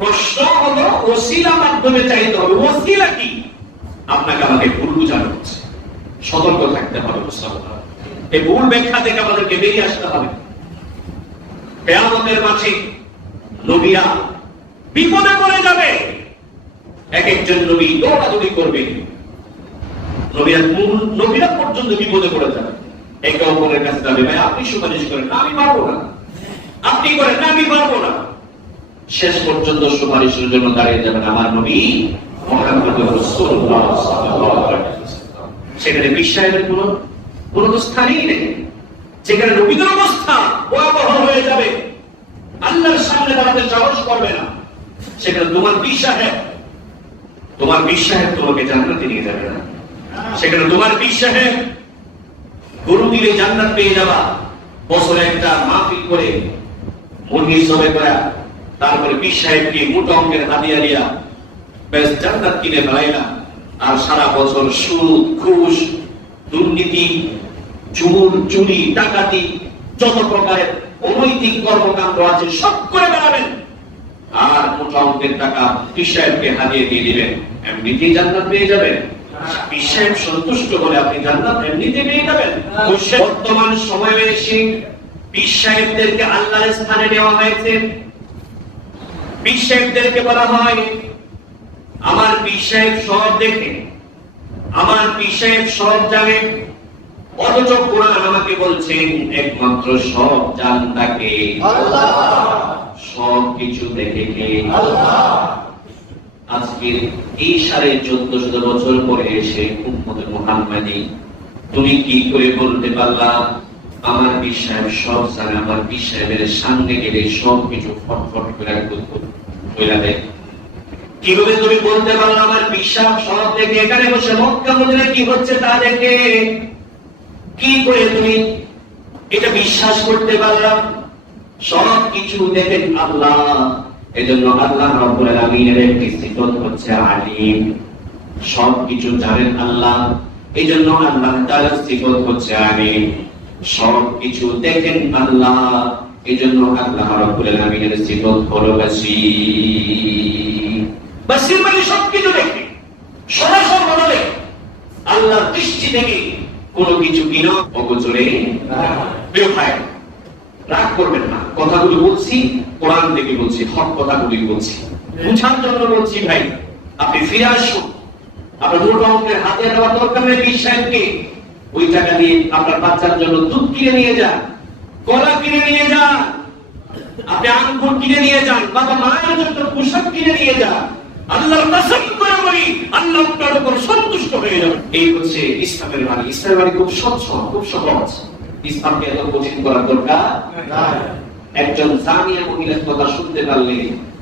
প্রশ্ন হলো ওসিলা মাধ্যমে চাইতে হবে। ওসিলা কি? আপনাকে আমাকে ভুল বোঝানো হচ্ছে, সতর্ক থাকতে হবে মুসলমান। এই ভুল ব্যাখ্যা থেকে আমাদেরকে বেরিয়ে আসতে হবে। কিয়ামতের মাঠে নবীরা বিপদে পড়ে যাবে, এক একজন নবী দৌড়াদৌড়ি করবে, নবীরা পর্যন্ত বিপদে পড়ে যাবে, একে অপরের কাছে যাবে, ভাই আপনি সুপারিশ করেন, আমি পারবো না, আপনি করেন, আমি পারবো না। শেষ পর্যন্ত সুপারিশের জন্য দাঁড়িয়ে যাবেন আমার নবী মুহাম্মদুর রাসূলুল্লাহ সাল্লাল্লাহু আলাইহি ওয়াসাল্লাম। সেখানে বিশ্বাসের কোনো স্থানই নেই, যেখানে নবীদের অবস্থা ভয়াবহ হয়ে যাবে, আল্লাহর সামনে দাঁড়াতে সাহস করবে না। সেখানে তোমার বিশ্বাস তোমাকে জান্নাতে নিয়ে যাবে না। সেখানে তোমার বিশ্বাসে গরু দিলে জান্নাত পেয়ে যাবা, বছরে একটা মাহফিল করে মুরগি জবে করা, তারপরে বিশ্বাসকে মোটা অঙ্কের হাদিয়া দিয়া বেশ জান্নাত কিনে ফেলাইলা, আর সারা বছর সুদ, ঘুষ, দুর্নীতি, চুরি, ডাকাতি, যত প্রকারের অনৈতিক কর্মকাণ্ড আছে সব করে বেড়াবেন, আর মোটা অঙ্কের টাকা বিশ্বাসকে হাতিয়ে দিয়ে দিবেন, এমনিতেই জান্নাত পেয়ে যাবেন। বিশ্বাস সন্তুষ্ট হলে আপনি জান্নাত এমনিতে পেয়ে যাবেন। বর্তমান সময়ে এসে বিশ্বাসদেরকে আল্লাহর স্থানে নেওয়া হয়েছে। বিশ্বাসদেরকে বলা হয় আমার বিশ্বাস সব দেখে, আমার বিশ্বাস সব জানে, অথচ কোরআন আমাকে বলছেন একমাত্র সব জানতাকে আল্লাহ, সব কিছু দেখে কে আল্লাহ। আজকে এই 1450 বছর পরে এসে উম্মতে মুহাম্মাদি তুমি কি করে বলতে পারলা আমার বিশ্বাস সব জানে? আমার বিশ্বাসের সামনে গেলে সব কিছু ফটফট করে বলে দেয়। কিভাবে তুমি বলতে পারলা আমার বিশ্বাস সব দেখে? এখানে বসে মক্কা মদিনায় কি হচ্ছে তা দেখে কি করে তুমি এটা বিশ্বাস করতে পারলাম? সব কিছু দেখেন আল্লাহ। এজন্য আল্লাহ রাব্বুল আলামিনের একটি সিফত হচ্ছে আলিম, সব কিছু জানেন আল্লাহ। এজন্য আল্লাহ তাআলার সিফত হচ্ছে আলিম, সব কিছু দেখেন আল্লাহ। এজন্য আল্লাহ রাব্বুল আলামিনের সিফত হলো বাসীর। বাসীর মানে সব কিছু দেখে, সরাসরি বলে আল্লাহর দৃষ্টি থেকে কোনো কিছু কিনা অগোচরে প্রিয় ভাই রাগ করবেন না, কথাগুলো বলছি কোরআন থেকে বলছি, হক কথাগুলি বলছি, বুঝার জন্য বলছি। ভাই আপনি ফিরে আসুন, আপনার মোটা অঙ্কের হাতে দেওয়া দরকার নেই। বিশ্বাসকে ওই টাকা দিয়ে আপনার বাচ্চার জন্য দুধ কিনে নিয়ে যান, কলা কিনে নিয়ে যান, আপনি আঙ্গুর কিনে নিয়ে যান, বাবা মায়ের জন্য পোশাক কিনে নিয়ে যান। আল্লাহর কসম করে বলি আল্লাহ আপনার উপর সন্তুষ্ট হয়ে যাবেন। এই হচ্ছে ইসলামের বাণী। ইসলামের বাণী খুব স্বচ্ছ, খুব সহজ। ইসলামকে এত কঠিন করার দরকার নাই। একজন জামিয়া মহিলার কথা শুনতে পারলে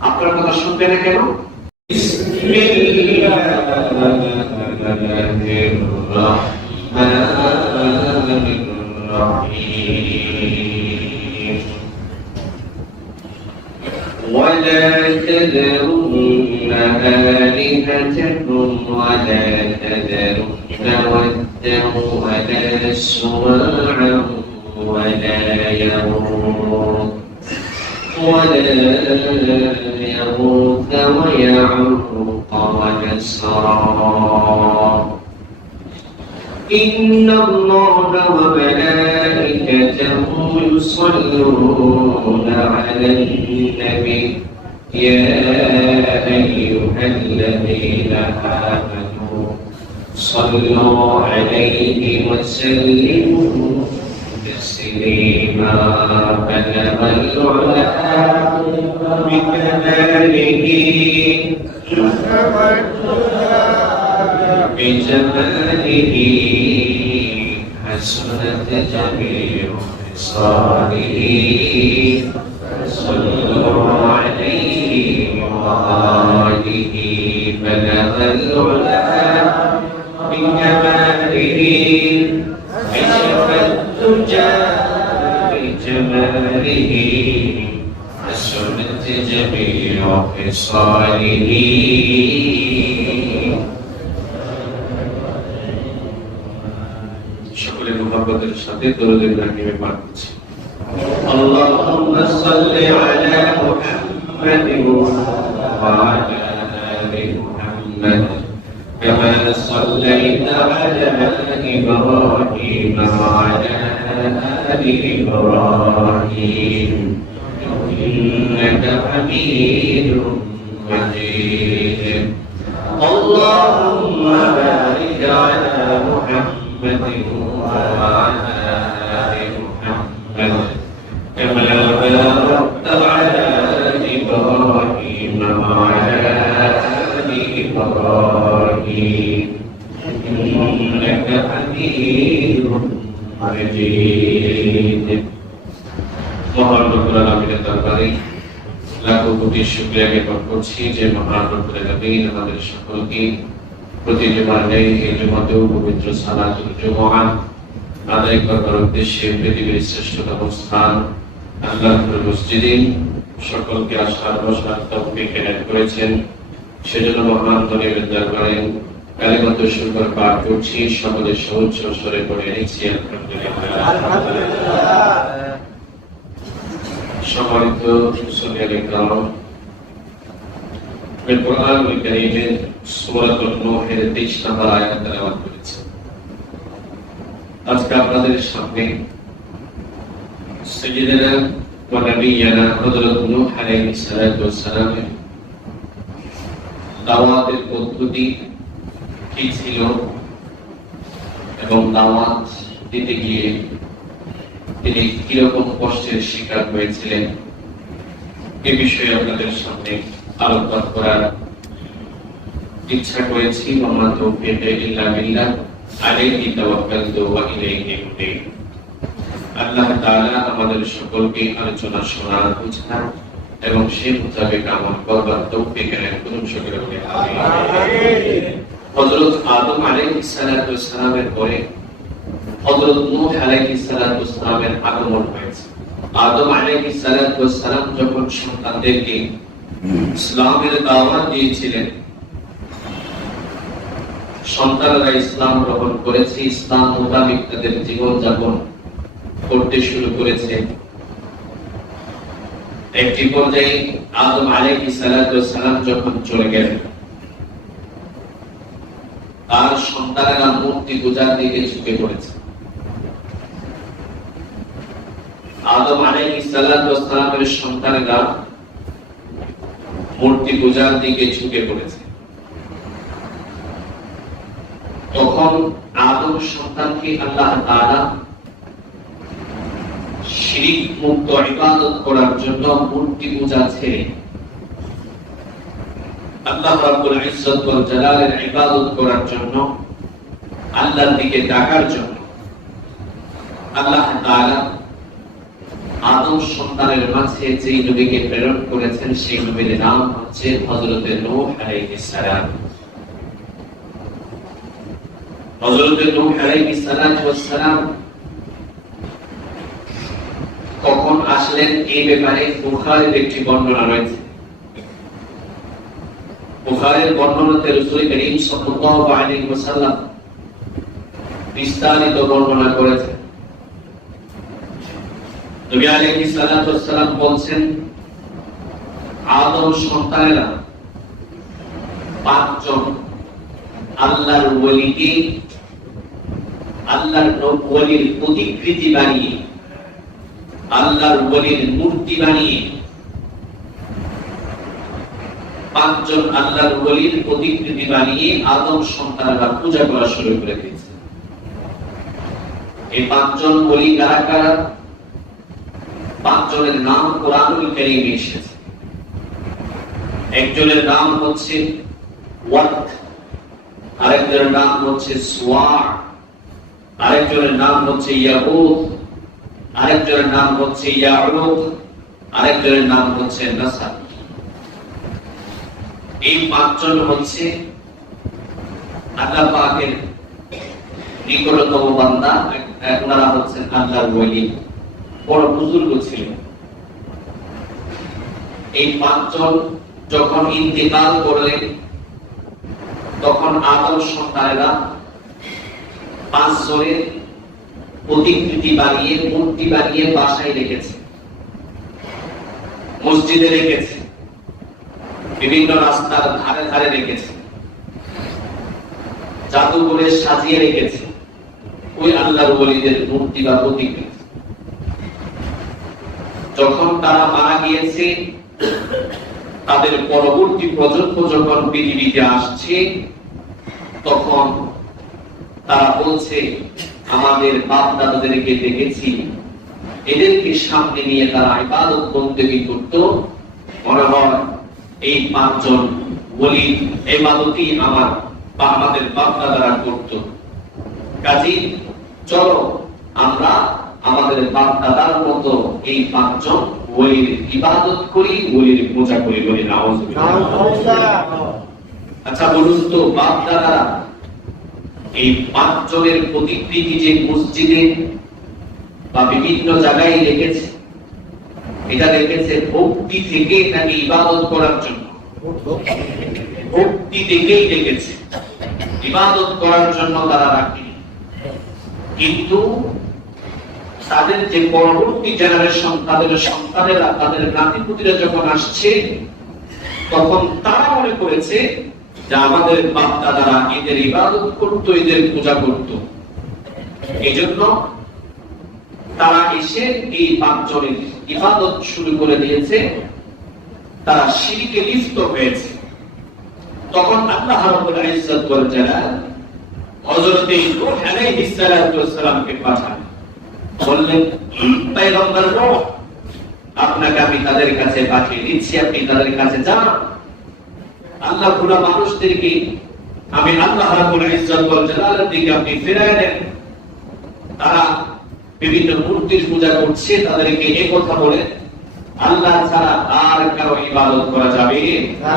আপনার কথা শুনবে না কেন? ولا تذرن آلهتكم ولا تذرن ودا ولا سواعا ولا يغوث ويعوق ونسرا. إن الله وملائكته يصلون على النبي يا أيها الذين آمنوا صلوا عليه وسلموا تسليما. بلغ العلا بكماله بجماله حسنت جميع خصاله. صلوا عليه وآله. بلغ العلا بكماله كشف الدجى بجماله حسنت جميع خصاله. সকলের মুহাব্বতের সাথে দরুদের নামে পাঠ করছি। اللهم صل على محمد وعلى آل محمد كما صليت على إبراهيم وعلى آل إبراهيم إنك حميد مجيد اللهم بارك على محمد وعلى آل محمد كما باركت على إبراهيم وعلى آل إبراهيم إنك حميد مجيد মহান রব্বুল আলামিনের দরবারে লাখো কোটি শুকরিয়া জ্ঞাপন করছি যে মহান রব্বুল আলামিন আমাদের সকলকে প্রতি জুমার ন্যায় এই জুমাতেও পবিত্র সালাতুল জুমআ আদায় করবার উদ্দেশ্যে পৃথিবীর শ্রেষ্ঠতম স্থান আল্লাহর মসজিদে সকলকে আসার বসার তৌফিক এনায়েত করেছেন। সেজন্য মহান দরবারের দরবারে কালিমাত শুকর পাঠ করছি, সকলে সহজ স্বরে পড়ে নিচ্ছি আলহামদুলিল্লাহ। সম্মানিত মুসলিম کرام, কোরআন কারীমের সূরাতুন নূহের 23 নম্বর আয়াত তেলাওয়াত করেছি। আজকে আপনাদের সামনে সাইয়্যিদানা ওয়া নবিয়ানা হযরত নূহ আলাইহিস সালাতু ওয়াস সালামের দাওয়াতের পদ্ধতি কি ছিল এবং দাওয়াত দিতে গিয়ে তিনি কিরকম কষ্টের শিকার হয়েছিলেন এ বিষয়ে আপনাদের সামনে আলোকপাত করার ইচ্ছা করেছি। ওয়া তাওফীক ইল্লা বিল্লাহ আলাইহি তাওয়াক্কালতু ওয়া ইলাইহি উনীব। আল্লাহ তাআলা আমাদের সকলকে আলোচনা শোনার, বুঝার এবং সেই মোতাবেক আমল করবার তৌফিক এর করুন সকলে বলি আমিন। হযরত আদম আলাইহিস সালাতু ওয়াস সালামের পরে হযরত নূহ আলাইহিস সালাতু ওয়াস সালামের আগমন হয়েছে। আদম আলাইহিস সালাতু ওয়াস সালাম যখন সন্তানদেরকে ইসলামের দাওয়াত দিয়েছিলেন, সন্তানরা ইসলাম গ্রহণ করেছে, ইসলাম মোতাবেক তাদের জীবন যাপন করতে শুরু করেছে। একটি পর্যায়ে আদম আলাইহিস সালাতু ওয়াস সালাম যখন চলে গেলেন, তার সন্তানেরা মূর্তি পূজার দিকে ঝুঁকে পড়েছে। আদম আলাইহিস সালাতু ওয়াস সালামের সন্তানেরা মূর্তি পূজার দিকে ঝুঁকে পড়েছে। তখন আদম সন্তানকে আল্লাহ তাআলা শিরক মুক্ত ইবাদত করার জন্য মূর্তি পূজা ছেড়ে আল্লাহ রাব্বুল ইজ্জত ওয়াল জালালের ইবাদত করার জন্য, আল্লাহর দিকে ডাকার জন্য আল্লাহ তাআলা আদম সন্তানের মাঝে যে নবীকে প্রেরণ করেছেন সেই নবীর নাম হচ্ছে হযরত নূহ আলাইহিস সালাম। হযরত নূহ আলাইহিস সালাম কখন আসলেন এই ব্যাপারে বুখারীর একটি বর্ণনা রয়েছে। বুখারীর বর্ণনাতে রাসূল করিম সাল্লাল্লাহু আলাইহি ওয়াসাল্লাম বিস্তারিত বর্ণনা করেছেন। নবী আলাইহিস সালাতু ওয়াস সালাম বলেন, আদম সন্তানেরা 5 জন আল্লাহর ওলিকে আল্লাহর ওলির প্রতিকৃতি বানিয়ে, আল্লাহর ওলির মূর্তি বানিয়ে 5 জন আল্লাহর ওলির প্রতিকৃতি বানিয়ে আদম সন্তানেরা পূজা করা শুরু করে দিয়েছে। এই 5 জন ওলি কারা কারা? 5 জনের নাম কোরআনুল কারীমে এসেছে। একজনের নাম হচ্ছে ওয়াদ, আরেকজনের নাম হচ্ছে সুয়া, আরেকজনের নাম হচ্ছে ইয়াহুদ, আরেকজনের নাম হচ্ছে ইয়াউক, আরেকজনের নাম হচ্ছে নাসার। এই 5 জন হচ্ছে আল্লাহ পাকের নিকটতম বান্দা। ওনারা হচ্ছেন আল্লাহর ওলি, বড় বুজুর্গ ছিলেন। এই 5 জন যখন ইন্তেকাল করলেন, তখন আদম সন্তানেরা 5 জনের প্রতিকৃতি বানিয়ে, মূর্তি বানিয়ে বাসায় রেখেছে, মসজিদে রেখেছে। বিভিন্ন রাস্তার ধারে ধারে রেখেছে, জাদু করে সাজিয়ে রেখেছে ওই আল্লাহর ওলিদের মূর্তি বা প্রতিকৃতি। যখন তারা মারা গিয়েছে, তাদের পরবর্তী প্রজন্ম যখন পৃথিবীতে আসছে, তখন তারা বলছে আমাদের বাপ দাদাদেরকে দেখেছি, এদেরকে সামনে নিয়ে তারা ইবাদত বন্দেগী করত, মনে হয় এই পাঁচজন ওলির ইবাদতই আমাদের বাপ দাদারা করত। কাজী চলো আমরা আমাদের বাপ দাদার মতো এই পাঁচজন ওলির ইবাদত করি, ওলির পূজা করি, বলি নাউজুবিল্লাহ। আচ্ছা বলুন তো, বাপ দাদারা এই পাঁচজনের প্রতিকৃতি যে মসজিদে বা বিভিন্ন জায়গায় রেখেছে, এটা রেখেছে ভক্তি থেকে নাকি ইবাদত করার জন্য? ভক্তি থেকেই রেখেছে, ইবাদত করার জন্য তারা রাখে। কিন্তু তাদের যে পরবর্তী জেনারেশন, তাদের সন্তানেরা, তাদের নাতিপুতিরা যখন আসছে, তখন তারা মনে করেছে যে আমাদের বাপ দাদারা এদের ইবাদত করতো, এদের পূজা করত। এই জন্য তারা এসে এই পাঁচজনের ইবাদত শুরু করে দিয়েছে, তারা শিরকে লিপ্ত হয়েছে। তখন আল্লাহ রাব্বুল ইজ্জত ওয়াল জালাল হযরত নূহ আলাইহিস সালাতু ওয়াস সালামকে পাঠান, বললেন পয়গম্বর নূহ, আপনাকে আমি তাদের কাছে পাঠিয়ে দিচ্ছি, আপনি তাদের কাছে যান। আল্লাহ পুরো মানুষদেরকে আমি আল্লাহ রাব্বুল ইজ্জত ওয়াল জালালের দিকে আপনি ফিরিয়ে দেন। তারা বিভিন্ন মূর্তির পূজা করছে, তাদেরকে এই কথা বলে আল্লাহ ছাড়া আর কারো ইবাদত করা যাবে না।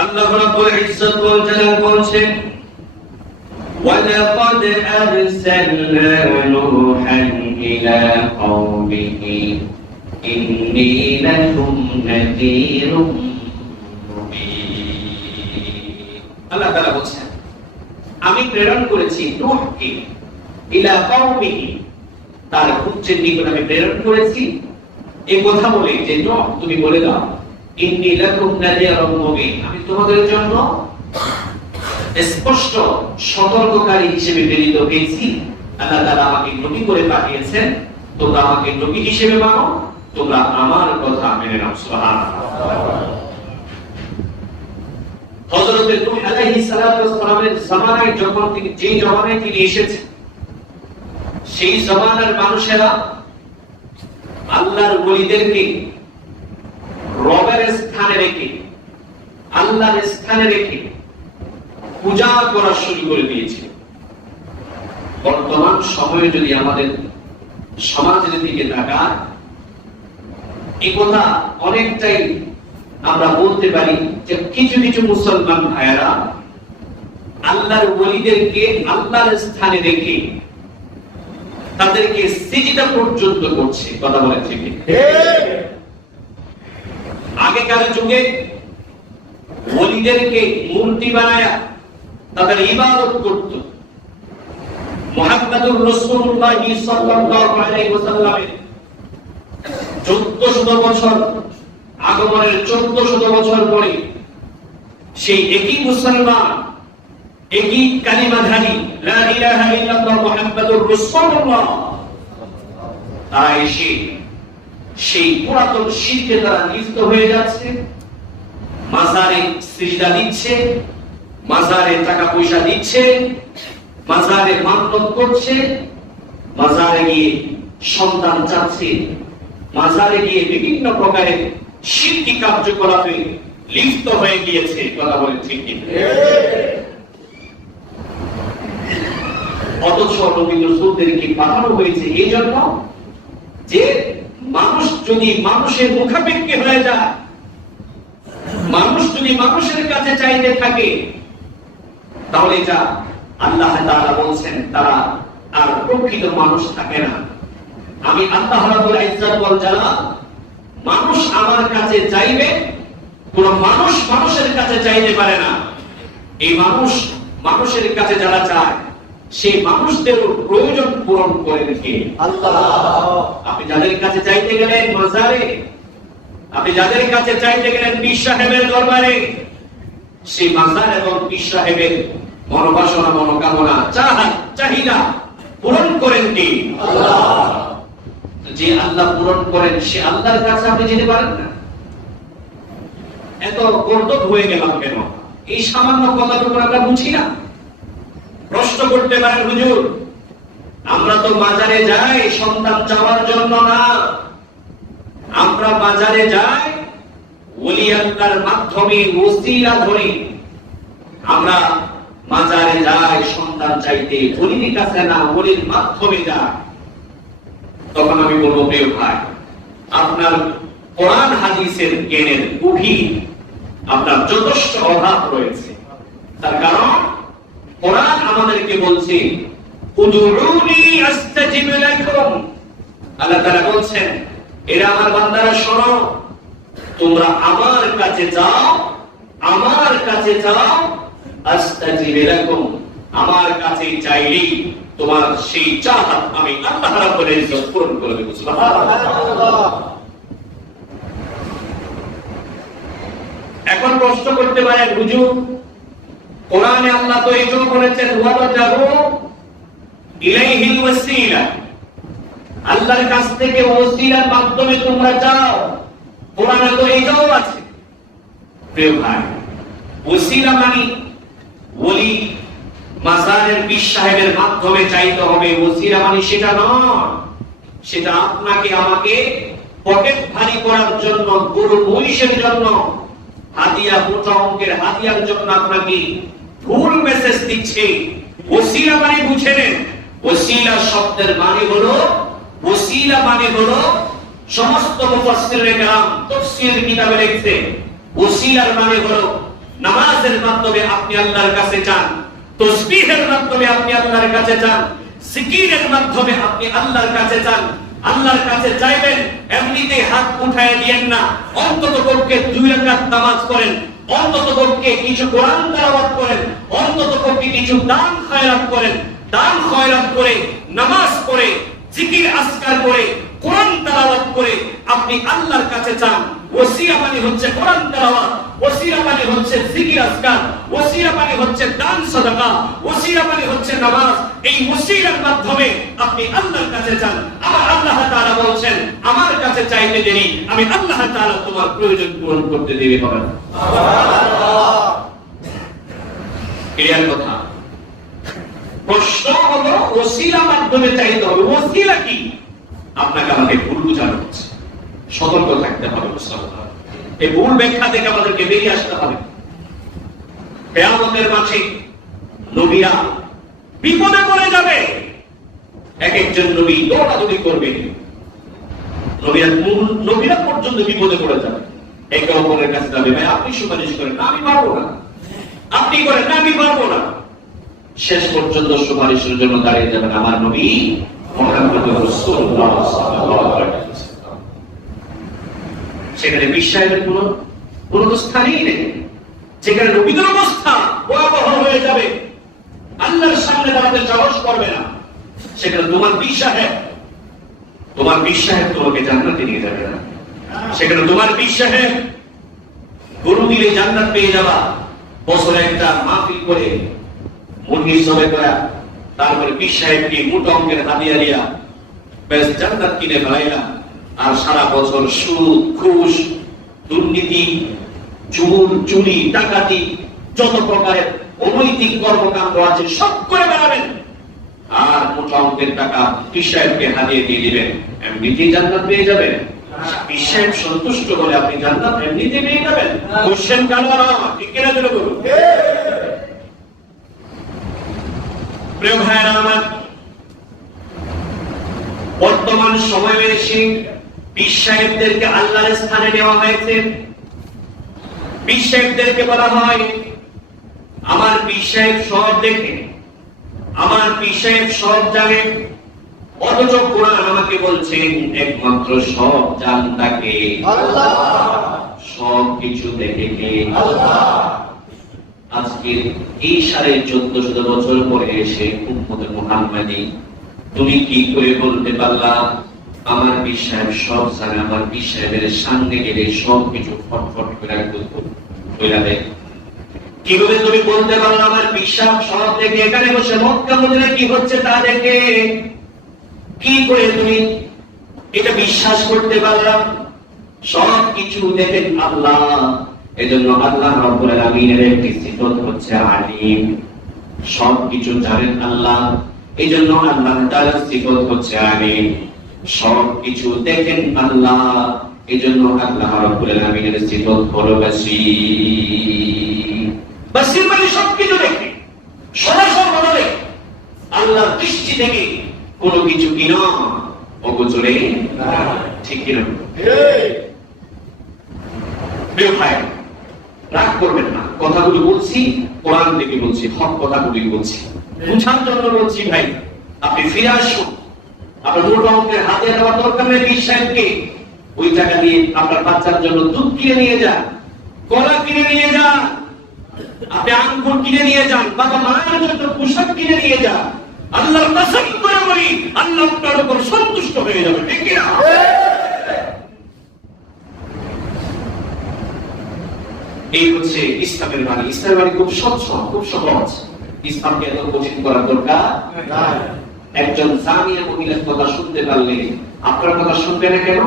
আল্লাহ রাব্বুল ইজ্জত ওয়াল জালাল বলছেন, ওয়ালাকাদ আরসালনা নূহান ইলা কওমিহি ইন্নী লাকুম নাযীরুম মুবিন। আল্লাহ তাআলা বলছেন, আমি প্রেরণ করেছি নূহকে ইলা কওমিহি, তার গোত্রের নিকট আমি প্রেরণ করেছি, এই কথা বলে যে নূহ তুমি বলে দাও ইন্নী লাকুম নাযীরুম মুবিন, আমি তোমাদের জন্য স্পষ্ট সতর্ককারী হিসেবে প্রেরিত হয়েছি। আল্লাহ তাআলা আমাকে নবী করে পাঠিয়েছেন, তোমরা আমাকে নবী হিসেবে মানো, তোমরা আমার কথা মেনে নাও। সুবহানাল্লাহ। হযরত নূহ আলাইহিস সালাতু ওয়াস সালামের জামানায় যখন যেই জামানায় তিনি এসেছেন, সেই জামানার মানুষেরা আল্লাহর ওলিদেরকে রবের স্থানে রেখে, আল্লাহর স্থানে রেখে পূজা করা শুরু করে দিয়েছে। বর্তমান সময়ে যদি আমাদের সমাজের দিকে তাকায়, এই কথা অনেকটাই আমরা বলতে পারি যে কিছু কিছু মুসলমান ভাইয়েরা আল্লাহর ওলিদেরকে আল্লাহর স্থানে রেখে তাদেরকে সিজদা পর্যন্ত করছে। কথা বলে ঠিক? আগেকার যুগে ওলিদেরকে মূর্তি বানায়া তাদের ইবাদত করত। মুহাম্মদুর রাসূলুল্লাহ সাল্লাল্লাহু আলাইহি ওয়াসাল্লামের 1400 বছর আগমনের 1400 বছর পরে সেই একই মুসলমান, একই কালিমাধারী লা ইলাহা ইল্লাল্লাহ মুহাম্মাদুর রাসূলুল্লাহ, তারা এসে সেই পুরাতন শিরকে তারা লিপ্ত হয়ে যাচ্ছে, মাজারে সিজদা দিচ্ছে, মাজারে টাকা পয়সা দিচ্ছে, মাজারে মান্নত করছে, মাজারে গিয়ে সন্তান চাচ্ছে, মাজারে গিয়ে বিভিন্ন প্রকারের শিরকি কার্যকলাপে লিপ্ত হয়ে গিয়েছে। কথা বলে ঠিক কি? অথচ নবী রাসূলদেরকে পাঠানো হয়েছে এই জন্য যে মানুষ যদি মানুষের মুখাপেক্ষী হয়ে যায়, মানুষ যদি মানুষের কাছে চাইতে থাকে, তাহলে যা আল্লাহ তাআলা বলছেন তারা আর প্রকৃত মানুষ থাকে না। আমি আল্লাহ রাব্বুল ইজ্জত ওয়াল জালাল, মানুষ আমার কাছে চাইবে, কোন মানুষ মানুষের কাছে চাইতে পারে না। এই মানুষ মানুষের কাছে যারা চায়, সেই মানুষদের প্রয়োজন পূরণ করে রেখে আল্লাহ। আপনি যাদের কাছে চাইতে গেলেন মাজারে, আপনি যাদের কাছে চাইতে গেলেন পীর সাহেবের দরবারে, সেই মাজার এবং পীর সাহেবের মনোবাসনা, মনোকামনা, চাহিদা পূরণ করেন কে? আল্লাহ। যে আল্লাহ পূরণ করেন সে আল্লাহর কাছে আপনি যেতে পারেন না। এত গর্দভ হয়ে গেলাম কেন? এই সামান্য কথাটুকু আমরা বুঝি না। প্রশ্ন করতে পারেন, হুজুর আমরা তো বাজারে যাই সন্তান চাওয়ার জন্য না, আমরা বাজারে যাই ওলি আল্লাহর মাধ্যমে, ওসিলা ধরে। আমরা বাজারে যাই সন্তান চাইতে, ওলির কাছে না, ওলির মাধ্যমে যাই। তখন আমি বলবো, প্রিয় ভাই, আপনার কোরআন হাদিসের জ্ঞানের গভীর আপনার যথেষ্ট অভাব রয়েছে। তার কারণ কোরআন আমাদেরকে বলছে, উদউনি আস্তাজিব লাকুম। আল্লাহ তাআলা বলছেন, এরা আমার বান্দারা শোনো, তোমরা আমার কাছে যাও, আমার কাছে যাও, আস্তাজিব লাকুম, আমার কাছে চাইলেই তোমার সেই চাহত আমি আল্লাহ রাব্বুল ইজ্জত পূরণ করে দেব। সুবহানাল্লাহ। এখন প্রশ্ন করতে পারেন, হুজুর কোরআনে আল্লাহ তো এটাও বলেছেন, ওয়াবতাগু ইলাইহিল ওয়াসিলা, আল্লাহর কাছ থেকে ওসিলার মাধ্যমে তোমরা যাও, কোরআনে তো এটাও আছে। প্রিয় ভাই, ওসিলা মানে ওলি মাজারের পীর সাহেবের মাধ্যমে চাইতে হবে, ওসিলা মানে সেটা নয়। সেটা আপনাকে আমাকে পকেট ভারী করার জন্য, গরু মহিষের জন্য, হাদিয়া, মোটা অঙ্কের হাদিয়ার জন্য আপনাকে ভুল মেসেজ দিচ্ছে। ওসিলা মানে বুঝে নেন, ওসিলা শব্দের মানে হলো, ওসিলা মানে হলো, সমস্ত মুফাসসিরে কেরাম তাফসীর কিতাবে লিখছে, ওসিলার মানে হলো নামাজের মাধ্যমে আপনি আল্লাহর কাছে যান, তাসবিহের মাধ্যমে আপনি আল্লাহর কাছে যান, জিকিরের মাধ্যমে আপনি আল্লাহর কাছে যান। আল্লাহর কাছে চাইবেন, এমনিতে হাত উঠায় দিয়েন না। অন্তত পক্ষে 2 রাকাত নামাজ করেন, অন্তত পক্ষে কিছু কোরআন তেলাওয়াত করেন, অন্তত পক্ষে কিছু দান খয়রাত করেন। দান খয়রাত করে, নামাজ পড়ে, জিকির আজকার করে, কোরআন তেলাওয়াত করে আপনি আল্লাহর কাছে যান। ওসিলা মানে হচ্ছে কোরআন তেলাওয়াত, ওসিলা মানে হচ্ছে জিকির আজকার, ওসিলা মানে হচ্ছে দান সাদাকা, ওসিলা মানে হচ্ছে নামাজ। এই ওসিলার মাধ্যমে আপনি আল্লাহর কাছে যান। আমার আল্লাহ তাআলা বলছেন, আমার কাছে চাইতে দেরি, আমি আল্লাহ তাআলা তোমার প্রয়োজন পূরণ করতে দেরি হবে না। সুবহানাল্লাহ। ক্লিয়ার কথা? প্রশ্ন হলো ওসিলা মাধ্যমে চাইতে হবে। ওসিলা কি? আপনাকে আমাকে ভুল বুঝানো হচ্ছে, সতর্ক থাকতে হবে। এই ভুল ব্যাখ্যা থেকে আমাদেরকে বেরিয়ে আসতে হবে। কিয়ামতের মাঠে নবীরা বিপদে পড়ে যাবে, এক একজন নবী দৌড়াদৌড়ি করবে, নবীরা পর্যন্ত বিপদে পড়ে যাবে। একে অপরের কাছে যাবে, ভাই আপনি সুপারিশ করেন, আমি পারবো না, আপনি করেন, আমি পারবো না। শেষ পর্যন্ত সুপারিশের জন্য দাঁড়িয়ে যাবেন আমার নবী মুহাম্মদুর রাসূলুল্লাহ সাল্লাল্লাহু আলাইহি ওয়াসাল্লাম। সেখানে বিশ্বাসের কোনো স্থানই নেই। যেখানে নবীদের অবস্থা ভয়াবহ হয়ে যাবে, আল্লাহর সামনে দাঁড়াতে সাহস করবে না, সেখানে তোমার বিশ্বাস তোমাকে জান্নাতে নিয়ে যাবে না। সেখানে তোমার বিশ্বাস গরু দিলে জান্নাত পেয়ে যাবা, বছরে একটা মাহফিল করে মুরগির জবে করা, তারপরে পীর সাহেবকে মোটা অঙ্কের হাদিয়া দিয়া বেশ জান্নাত কিনে ফেলাইলাম। আর সারা বছর সুদ, ঘুষ, দুর্নীতি, চুরি, ডাকাতি, যত প্রকারের অনৈতিক কর্মকাণ্ড আছে সব করে বেড়াবেন, আর মোটা অঙ্কের টাকা পীর সাহেবকে হাদিয়া দিয়ে দিবেন, এমনিতেই জান্নাত পেয়ে যাবেন। পীর সাহেব সন্তুষ্ট হলে আপনি জান্নাত এমনিতে পেয়ে যাবেন। কোশ্চেন কারণ ঠিক কিনা দিল বলুন। প্রিয় ভাইরা আমার, বর্তমান সময়ে এসে পীর সাহেবদেরকে আল্লাহর স্থানে নেওয়া হয়েছে। পীর সাহেবদেরকে বলা হয়, আমার পীর সাহেব সব দেখে, আমার পীর সাহেব সব জানে, অথচ কোরআন আমাকে বলছেন একমাত্র সব জানতাকে আল্লাহ, সব কিছু দেখে কে আল্লাহ। আজকে এই 1450 বছর পরে এসে উম্মতে মুহাম্মাদি তুমি কি করে বলতে পারলা আমার পীর সাহেব সব জানে, আমার পীর সাহেবের সামনে গেলে সব কিছু ফটফট করে দেয়। কিভাবে তুমি বলতে পারো আমার পীর সাহেব সব দেখে এখানে বসে মক্কা মদিনায় কি হচ্ছে তা দেখে? কি করে তুমি এটা বিশ্বাস করতে পারলাম? সব কিছু দেখেন আল্লাহ। এজন্য আল্লাহ রাব্বুল আলামিনের একটি সিফত হচ্ছে আলিম, সব কিছু জানেন আল্লাহ। এজন্য আল্লাহ তাআলার সিফত হচ্ছে আলিম, সব কিছু দেখেন আল্লাহ। এজন্য আল্লাহ রাব্বুল আলামিনের সিফত হলো বাসীর। বাসীর মানে সব কিছু দেখে, সরাসরি আল্লাহর দৃষ্টি থেকে কোনো কিছু কিনা অগোচরে ঠিক কিনা? প্রিয় ভাই, রাগ করবেন না, কথাগুলো বলছি কোরআন থেকে বলছি, হক কথাগুলি বলছি, বুঝার জন্য বলছি। ভাই আপনি ফিরে আসুন, আপনার মোট অঙ্কের হাতে দেওয়ার দরকার নেই পীর সাহেবকে। ওই টাকা দিয়ে আপনার বাচ্চার জন্য দুধ কিনে নিয়ে যান, কলা কিনে নিয়ে যান, আপনি আঙ্গুর কিনে নিয়ে যান, বাবা মায়ের জন্য পোশাক কিনে নিয়ে যান। আল্লাহর কসম করে বলি, আল্লাহ আপনার উপর সন্তুষ্ট হয়ে যাবে, ঠিক না? এই হচ্ছে ইসলামের বাণী। ইসলামের বাণী খুব স্বচ্ছ, খুব সহজ। ইসলামকে এত কঠিন করার দরকার নাই। একজন জামিয়া মহিলার কথা শুনতে পারলে আপনার কথা শুনবে না কেন?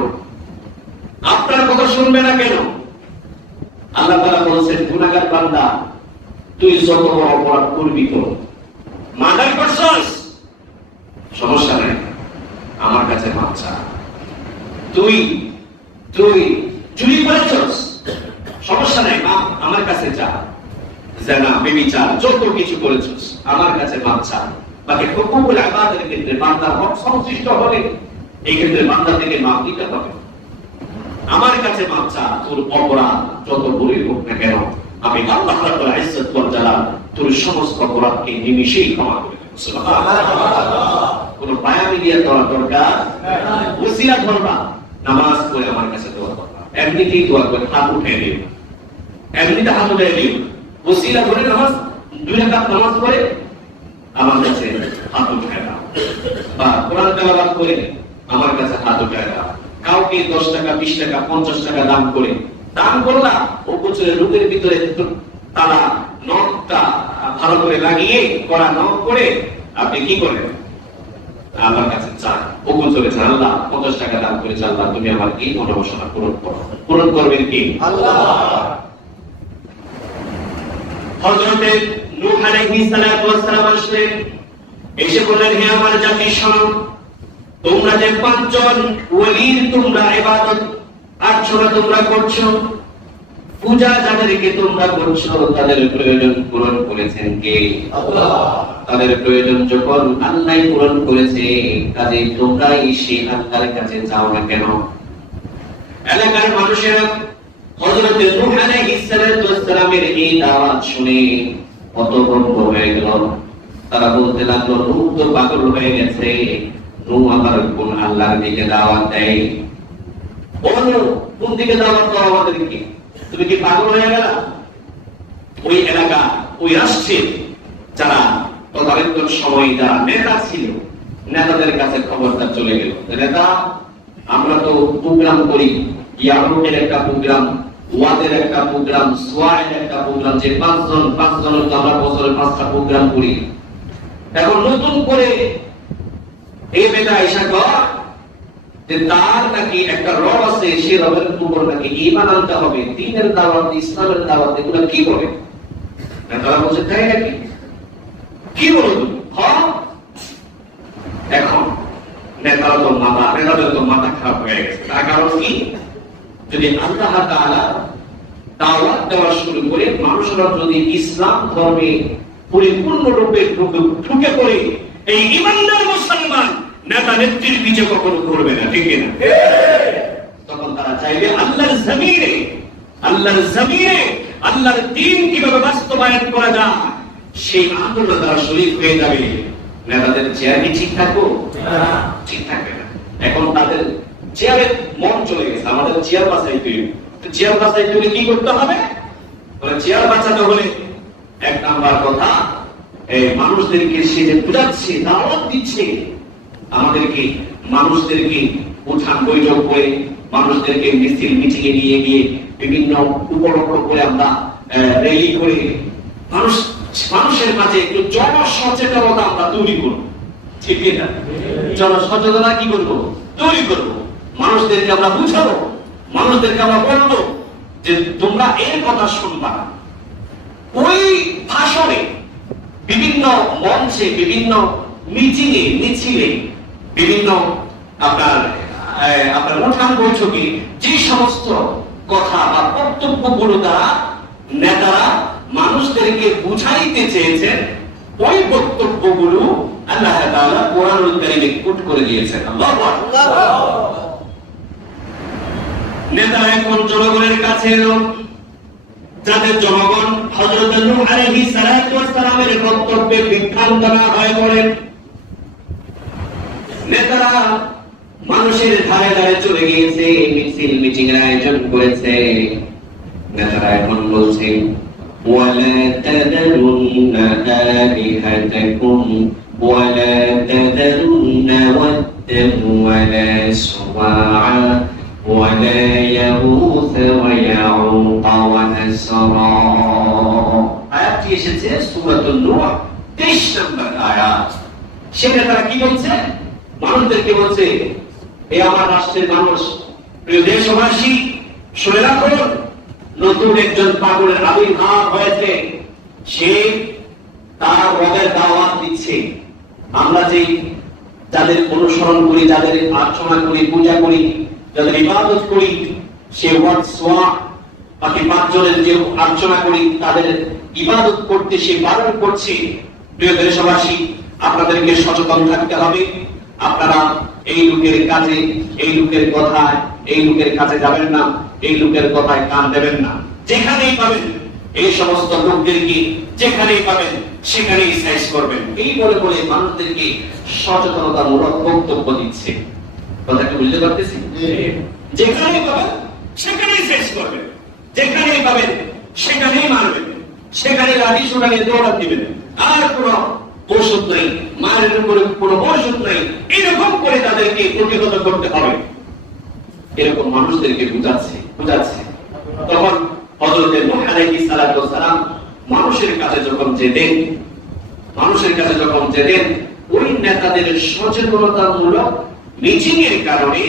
আপনার কথা শুনবে না কেন? আল্লাহ তাআলা বলেছেন, গুনাহগার বান্দা তুই যত বড় অপরাধ করবি তো, মার্ডার করছস, সমস্যা নাই, আমার কাছে মাপ চা। তুই চুরি করেছস, সমস্যা নাই, মাপ আমার কাছে চা। জানা বেবিচার যত কিছু করেছস, আমার কাছে মাপ চা। বাকি হুকুকুল ইবাদাতের ক্ষেত্রে বান্দার হক সংশ্লিষ্ট হলে এই ক্ষেত্রে বান্দা থেকে মাপ দিতে হবে। আমার কাছে মাপ চা, তোর অপরাধ যত বড়ই হোক না কেন, আমি আল্লাহ রাব্বুল ইজ্জত ওয়াল জালাল তোর সমস্ত অপরাধকে নিমিষেই ক্ষমা করে দেব। সুবহানাল্লাহ। কোন বায়ানি দিয়ে দেওয়ার দরকার নাই। ওসিলা ধরবা, নামাজ পড়ে আমার কাছে দোয়া করবা, এমনিতেই দোয়া করে হাত উঠিয়ে দিও, এমনিতে হাত উঠিয়ে দিও। ওসিলা ধরে নামাজ, 2 রাকাত নামাজ পড়ে আমার কাছে হাত উঠিয়ে দাও, বা কোরআন তেলাওয়াত করে আমার কাছে হাত উঠিয়ে দাও। কাউকে 10 টাকা 20 টাকা 50 টাকা দান করে, দান করলা ও কোচের রূপের ভিতরে তারা নখটা ভালো করে লাগিয়ে করা নখ করে আপনি কি করেন? আল্লাহর কাছে চান, ও কোচরে চান, আল্লাহ 50 টাকা দান করে আল্লাহ তুমি আমার এই মনোবাসনা পূরণ করো। পূরণ করবেন কি? আল্লাহ। হযরতে নূহ আলাইহিস সালাতু ওয়াস সালাম আসলেন, এসে বললেন, হে আমার জাতি শোনো, তোমরা যে 5 জন ওলির তোমরা ইবাদত আর্চনা তোমরা করছো, পূজা যাদেরকে তোমরা করছো, তাদের প্রয়োজন পূরণ করেছেন কে? আল্লাহ। তাদের প্রয়োজন যখন আল্লাহ পূরণ করেছে, কাজে তোমরাই সেই আল্লাহর কাছে যাও না কেন? এলাকার মানুষেরা হযরত নূহ আলাইহিস সালাতু ওয়াস সালামের এই দাওয়াত শুনে হতভম্ব হয়ে গেল। তারা বলতে লাগলো, নূহ তো পাগল হয়ে গেছে, নূহ আবার কোন আল্লাহর দিকে দাওয়াত দেয়? কোন দিকে দাওয়াত দাও আমাদেরকে? তুমি কি পাগল হয়ে গেল? ওই এলাকা, ওই রাষ্ট্রে যারা তদানীন্তন সময় যারা নেতা ছিল, নেতাদের কাছে খবরটা চলে গেল, নেতা আমরা তো প্রোগ্রাম করি, ইয়ারুকের একটা প্রোগ্রাম, ওয়াদের একটা প্রোগ্রাম, সোয়াইর একটা প্রোগ্রাম, যে 5 জনের তো আমরা বছরে 5টা প্রোগ্রাম করি। এখন নতুন করে এই বেটা এসা কর যে তার নাকি একটা রব আছে, সেই রবের উপর নাকি ঈমান আনতে হবে, দ্বীনের দাওয়াত, ইসলামের দাওয়াত, এগুলো কি বলে? তারা বলছে, তাই নাকি? কি বলো তুমি? হ্যাঁ। এখন নেতাদের তো মাথা খারাপ হয়ে গেছে। তার কারণ কি? যদি আল্লাহ তাআলা দাওয়াত দেওয়া শুরু করে মানুষরা যদি ইসলাম ধর্মে পরিপূর্ণরূপে ঢুকে পড়ে, এই ঈমানদার মুসলমান নেতা নেত্রীর পিছে কখনো করবে না, ঠিক না? তখন তারা চাইবে আল্লাহর জমিনে আল্লাহর দ্বীন কিভাবে বাস্তবায়ন করা যায়, সেই আন্দোলনে তারা শরীক হয়ে যাবে। নেতাদের চেয়ার কি ঠিক থাকবো? ঠিক থাকবে না। এখন তাদের চেয়ারের মন চলে গেছে, আমাদের চেয়ার বাঁচাইতে হবে। চেয়ার বাঁচাইতে হলে কি করতে হবে? চেয়ার বাঁচাতে হলে 1 নাম্বার কথা, এই মানুষদেরকে সে যে বুঝাচ্ছে, দাওয়াত দিচ্ছে, আমাদেরকে মানুষদেরকে উঠান বৈঠক করে মানুষদেরকে মিছিল মিটিংয়ে নিয়ে গিয়ে বিভিন্ন উপলক্ষ করে আমরা র্যালি করে মানুষের মাঝে একটু জনসচেতনতা আমরা তৈরি করব, ঠিক না? জনসচেতনতা কি করবো? তৈরি করব। মানুষদেরকে আমরা বুঝাবো, মানুষদেরকে আমরা বলবো যে তোমরা এর কথা শুনবা না। ওই ভাষণে, বিভিন্ন মঞ্চে, বিভিন্ন মিটিংয়ে, মিছিলে, বিভিন্ন আপনার উঠান বৈঠকে যে সমস্ত কথা বা বক্তব্যগুলো দ্বারা নেতারা মানুষদেরকে বুঝাইতে চেয়েছেন, ওই বক্তব্যগুলো আল্লাহ তাআলা কোরআনুল কারীমে কোট করে দিয়েছেন। আল্লাহু আকবার। নেতারা এখন জনগণের কাছে এলো, যাদের জনগণ হযরত নূহ আলাইহিস সালাতু ওয়াস সালামের বক্তব্যে বিভ্রান্ত না হয়ে পড়েন। নেতারা মানুষের ধারে ধারে চলে গিয়েছে, মিছিল মিটিং এর আয়োজন করেছে। নেতারা এখন বলছে ওয়ালা তাদারুন্না আলিহাতাকুম ওয়ালা তাদারুন্না ওয়াদ্দান ওয়ালা সুওয়া ওয়ালা ইয়াগুস ওয়া ইয়াউক ওয়া নাসরা। আয়াতটি এসেছে সূরাতুন নূহ 23 নম্বর আয়াত। সেখানে তারা কি বলছে? মানুষদেরকে বলছে, এ আমার রাষ্ট্রের মানুষ, প্রিয় দেশবাসী, শুনে রাখুন, নতুন একজন পাগলের আবির্ভাব হয়েছে। সে তার রবের দাওয়াত দিচ্ছে। আমরা যে যাদের অনুসরণ করি, যাদের আর্চনা করি, পূজা করি, যাদের ইবাদত করি, সে বাকি পাঁচজনের যে আর্চনা করি, তাদের ইবাদত করতে সে বারণ করছে। প্রিয় দেশবাসী, আপনাদেরকে সচেতন থাকতে হবে। আপনারা এই লোকের কাজে, এই লোকের কথায়, এই লোকের কাছে যাবেন না, এই লোকের কথায় কান দেবেন না। যেখানেই পাবেন এই সমস্ত লোকদেরকে, যেখানেই পাবেন সেখানেই সাইজ করবেন। এই বলে বলে মানুষদেরকে সচেতনতামূলক বক্তব্য দিচ্ছে। কথাটা বুঝতে পারতেছি? যেখানেই পাবেন সেখানেই সাইজ করবেন, যেখানেই পাবেন সেখানেই মারবেন, সেখানে লাঠি সোটা নিয়ে দৌড়ান দিবেন। আর কোন ওষুধ নাই, মায়ের উপরে কোনো ওষুধ নাই। এরকম করে তাদেরকে প্রতিহত করতে হবে, এরকম মানুষদেরকে বুঝাচ্ছে। তখন হযরত নূহ আলাইহিস সালাতু ওয়াস সালাম মানুষের কাছে যখন যেতেন, ওই নেতাদের সচেতনতামূলক মিটিং এর কারণে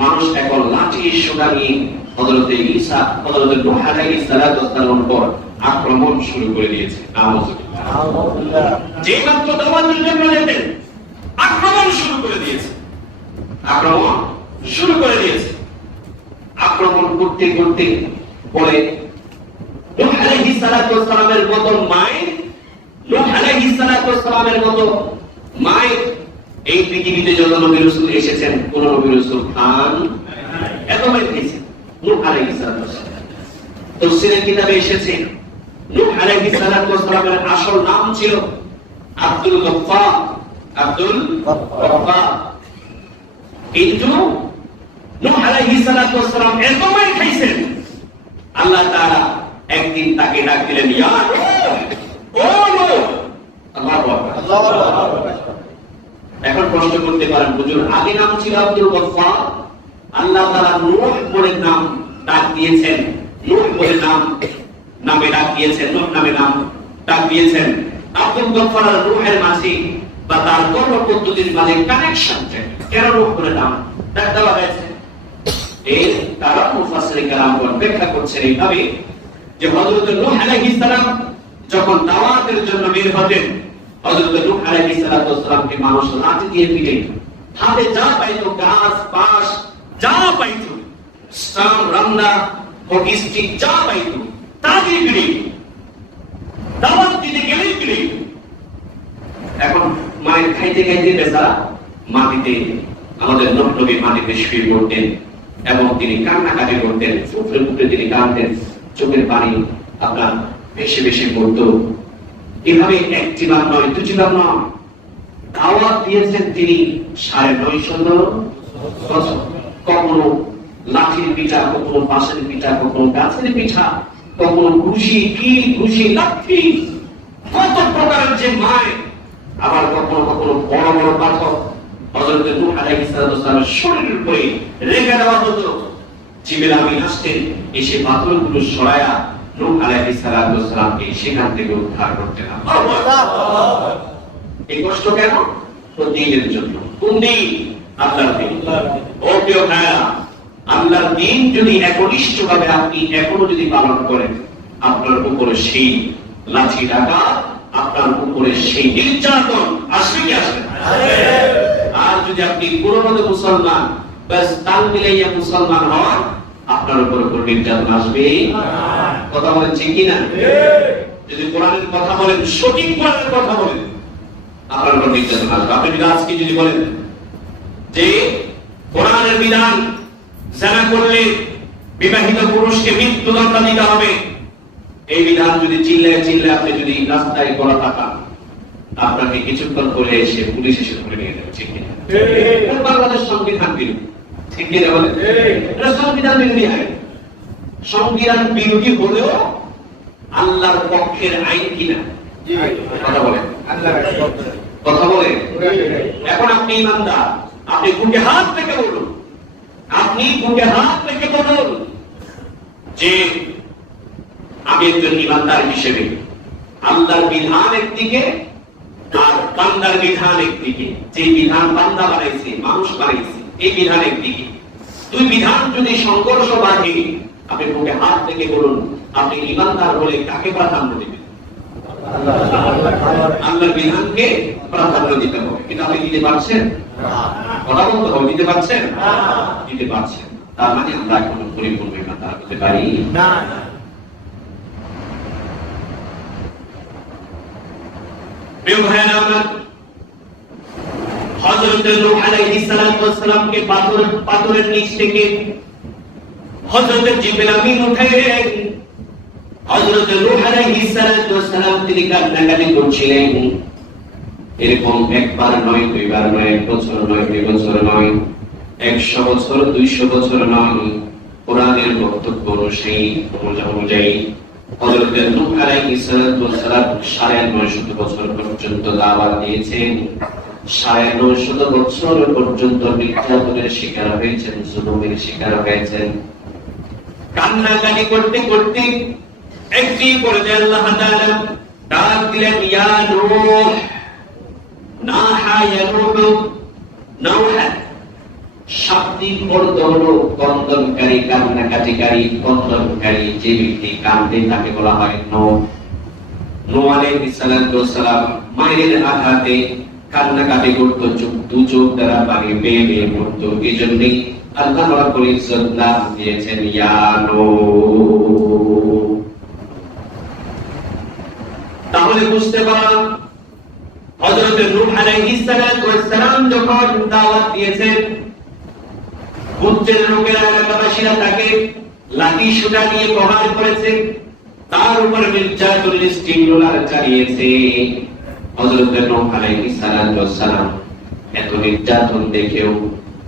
মানুষ এখন লাঠি সোটা নিয়ে হযরত নূহ আলাইহিস সালাতু ওয়াস সালামের উপর আক্রমণ শুরু করে দিয়েছে। যে মাত্র দাওয়াতের জন্য যেতেন, আক্রমণ শুরু করে দিয়েছে। আক্রমণ করতে করতে পরে নূহ আলাইহিস সালাতু ওয়াস সালামের মতো মায়ের এই পৃথিবীতে যত নবী রাসূল এসেছেন, কোন নবী রাসূল খান এত মায়ের খেয়েছেন। নূহ আলাইহিস সালাতু ওয়াস সালাম তাফসীরের কিতাবে এসেছে, নূহ আলাইহিস সালাতু ওয়াস সালামের আসল নাম ছিল আব্দুল গফফার। কিন্তু নূহ আলাইহিস সালাতু ওয়াস সালাম এত মায়ের খাইছেন, আল্লাহ তাআলা একদিন তাকে ডাক দিলেন, ইয়া ও নূহ। আল্লাহু আকবার। এখন প্রশ্ন করতে পারেন, হুজুর আগে নাম ছিল আব্দুল গফফার, আল্লাহ তাআলা নূহ বলে নাম ডাক দিয়েছেন, নূহ বলে নামে ডাক দিয়েছেন, নূহ নামে নাম ডাক দিয়েছেন। আব্দুল গফফার আর নূহের মাঝে বা তার কর্ম পদ্ধতির মাঝে কানেকশন কেন নূহ বলে নাম ডাক দেওয়া হয়েছে? এর কারণ মুফাসসিরিন কেরামগণ ব্যাখ্যা করছেন এইভাবে যে হযরত নূহ আলাইহিস সালাম যখন দাওয়াতের জন্য বের হতেন, হযরত নূহ আলাইহিস সালাতু ওয়াস সালামকে মানুষ লাঠি দিয়ে পিটাইত। হাতে যা পাইতো, গাছ পাশ যা পাইতো, স্টাম রান্না হকিস্টিক যা পাইতো তা দিয়ে পিটাইত। দাওয়াত দিতে গেলেই পিটাইত। এখন মায়ের খাইতে খাইতে বেচারা মাটিতে, আমাদের নূহ নবী মাটিতে শুয়ে পড়তেন এবং তিনি কান্নাকাটি করতেন, ফুফরে ফুফরে তিনি কাঁদতেন, চোখের পানি আপনার বেশি বেশি পড়তো। এভাবে একটি বার নয়, দুটি বার নয়, দাওয়াত দিয়েছেন তিনি 950 বছর। কখনো লাঠির পিঠা, কখনো বাঁশের পিঠা, কখনো গাছের পিঠা, কখনো ঘুষি লাঠি, কত প্রকারের যে মায়, আবার কখনো কখনো বড় বড় পাথর হযরত নূহ আলাইহিস সালামের শরীরের উপরে রেখে দেওয়া হতো। জিবরিল আমিন আসতেন, এসে পাথরগুলো সরায়া নূহ আলাইহিস সালামকে সেখান থেকে উদ্ধার করতেন। এই কষ্ট কেন? তো দ্বীনের জন্য। কোন দ্বীন? আল্লাহর দ্বীন। ও প্রিয় ভাইরা, আল্লাহর দ্বীন যদি একনিষ্ঠভাবে আপনি এখনো যদি পালন করেন, আপনার উপরে সেই লাঠি রাখা, আপনার উপরে সেই নির্যাতন আসবে কি আসবে না? আর যদি আপনি কোনভাবে মুসলমান বাস তাল মিলাইয়া মুসলমান হন, আপনার উপর নির্যাতন আসবে না। কথা বলেন ঠিক কি না? যদি কোরআনের কথা বলেন, সঠিক কোরআনের কথা বলেন, আপনার উপর নির্যাতন আসবে। আপনি যদি আজকে যদি বলেন যে কোরআনের বিধান জানা করলে বিবাহিত পুরুষকে মৃত্যুদণ্ড দিতে হবে, এই বিধান যদি চিল্লায় চিল্লায় আপনি যদি রাস্তায় করা থাকান, আপনাকে কিছুক্ষণ পরে এসে পুলিশ এসে ধরে নিয়ে যাবে। ঠিক কিনা? বাংলাদেশ সংবিধান বিরোধী। ঠিক কিনা বলেন? এটা সংবিধান বিরোধী আইন। সংবিধান বিরোধী হলেও আল্লাহর পক্ষের আইন কিনা? কথা বলেন। কথা বলেন। এখন আপনি ইমানদার, আপনি বুকে হাত রেখে বলুন, আপনি বুকে হাত রেখে বলুন যে আমি একজন ইমানদার হিসেবে আল্লাহর বিধান একদিকে আর বান্দার বিধান একদিকে। যে বিধান বান্দা বানাইছে, মানুষ বানাইছে, এই বিধান একদিকে। দুই বিধান যদি সংঘর্ষ বাধে, আপনি বুকে হাত রেখে বলুন, আপনি ইমানদার বলে কাকে প্রাধান্য দেবেন? আল্লাহর বিধানকে প্রাধান্য দিতে হবে। কিন্তু আপনি দিতে পারছেন? কথা বলতে হবে, দিতে পারছেন? দিতে পারছেন। তার মানে আমরা এখনো পরিপূর্ণ ইমানদার হতে পারি না। প্রিয় ভাইরা আমার, হযরত নূহ আলাইহিস সালামকে পাথরের নিচ থেকে হযরত জিবরিল আমিন উঠাইলেন। হযরত নূহ আলাইহিস সালাম তিনি কান্নাকাটি করছিলেন। এরকম একবার নয়, দুইবার নয়, এক বছর নয়, দুই বছর নয়, 100 বছর, 200 বছর নয়। কোরআনের বক্তব্য অনুযায়ী হযরত নূহ আলাইহিস সালাম 950 বছর পর্যন্ত দাওয়াত দিয়েছেন। 950 বছর পর্যন্ত নির্যাতনের শিকার হয়েছেন, জুলুমের শিকার হয়েছেন। কান্নাকাটি করতে করতে একটি পর্যায়ে আল্লাহ তাআলা ডাক দিলেন, ইয়া নূহ, নাহা ইয়া নূহ। নূহ শাব্দিক অর্থ হলো ক্রন্দনকারী, কান্নাকাটিকারী, ক্রন্দনকারী। যে ব্যক্তি কান্দে তাকে বলা হয় নূহ। নূহ আলাইহিস সালাম মায়ের আঘাতে কান্নাকাটি করত, দু চোখ দ্বারা পানি বেয়ে বেয়ে পড়ত। এই জন্যই আল্লাহ রাব্বুল ইজ্জত নাম দিয়েছেন ইয়া নূহ। তাহলে বুঝতে পারলাম হযরত নূহ আলাইহিস সালাম যখন দাওয়াত দিয়েছেন, গোত্রের লোকেরা, এলাকাবাসীরা তাকে লাঠি সোঁটা দিয়ে প্রহার করেছে, তার উপর নির্যাতনের স্টিম রোলার চালিয়েছে। হযরত নূহ আলাইহিস সালাম এত নির্যাতন দেখেও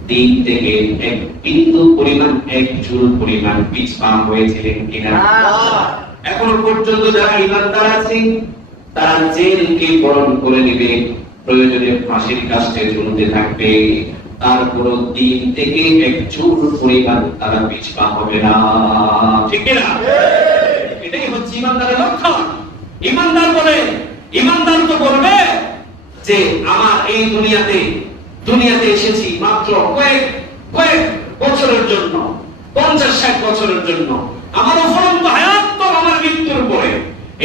দিন থেকে এক বিন্দু পরিমাণ, এক চুল পরিমাণ পিছপা হয়েছিলেন কিনা? এখনো পর্যন্ত যারা ইমানদার আছে তারা জেলকে বরণ করে নেবে, প্রয়োজনে ফাঁসির কাস্টে ঝুলতে থাকবে, তারপর দিন থেকে এক চুল পরিমাণ তারা পিছপা হবে না। ঠিক কিনা? এটাই হচ্ছে ইমানদারের লক্ষণ। ইমানদার বলে, ইমানদার তো বলবে যে আমার এই দুনিয়াতে এসেছি মাত্র কয়েক বছরের জন্য, 50-60 বছরের জন্য। আমার অফুরন্ত হায়াত তো আমার মৃত্যুর পরে।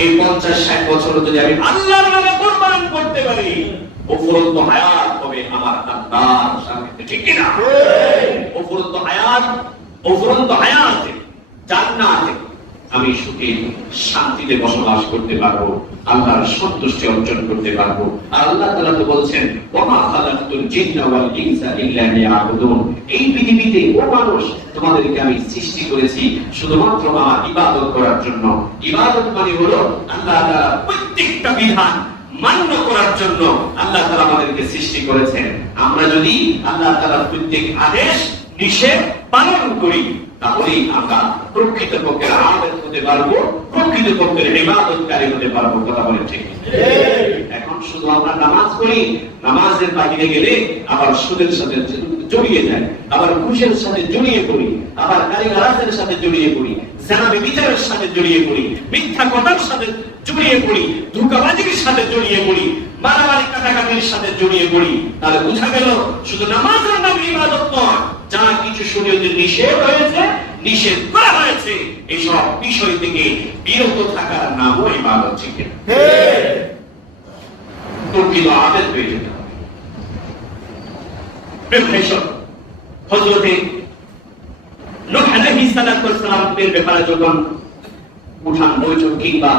এই 50-60 বছর যদি আমি আল্লাহর নামে কুরবান করতে পারি, অফুরন্ত হায়াত হবে আমার আল্লাহর সামনে। ঠিক কি না? অফুরন্ত হায়াতে জান্নাতে আমি সুখে শান্তিতে বসবাস করতে পারবো, আল্লাহর সন্তুষ্টি অর্জন করতে পারবো। আর আল্লাহ তাআলা তো বলছেন, ওয়া খালাকতুল জিন্না ওয়াল ইনসা ইল্লা লিয়াবুদুন। এই পৃথিবীতে ও মানুষ, তোমাদেরকে আমি সৃষ্টি করেছি শুধুমাত্র আমার ইবাদত করার জন্য। ইবাদত মানে হলো আল্লাহ তাআলা প্রত্যেকটা বিধান মান্য করার জন্য আল্লাহ তাআলা আমাদেরকে সৃষ্টি করেছেন। আমরা যদি আল্লাহ তাআলার প্রত্যেক আদেশ নিষেধ পালন করি, তাহলেই আমরা প্রকৃতপক্ষের আবেদ হতে পারবো, প্রকৃতপক্ষের ইবাদতকারী হতে পারবো। কথা বলে ঠিক? এখন শুধু আমরা নামাজ পড়ি, নামাজের বাইরে গেলে আবার সুদের সাথে জড়িয়ে যায়, আবার ঘুষের সাথে জড়িয়ে পড়ি, আবার গালিগালাজের সাথে জড়িয়ে পড়ি, জানাবে বিচারের সাথে জড়িয়ে পড়ি, মিথ্যা কথার সাথে জড়িয়ে পড়ি, ধোঁকাবাজির সাথে জড়িয়ে পড়ি, মারামারি কাটাকাটির সাথে জড়িয়ে পড়ি। তাহলে বোঝা গেল শুধু নামাজের নাম ইবাদত নয়, যা কিছু শরীয়তে নিষেধ হয়েছে, নিষেধ করা হয়েছে, এইসব বিষয় থেকে বিরত থাকার নামও ইবাদত। ঠিক প্রকৃত আবেদ হয়ে যেতে হবে। প্রিপারেশন হযরতে নূহ আলাইহিস সালামের ব্যাপারে যখন উঠান বৈঠক কিংবা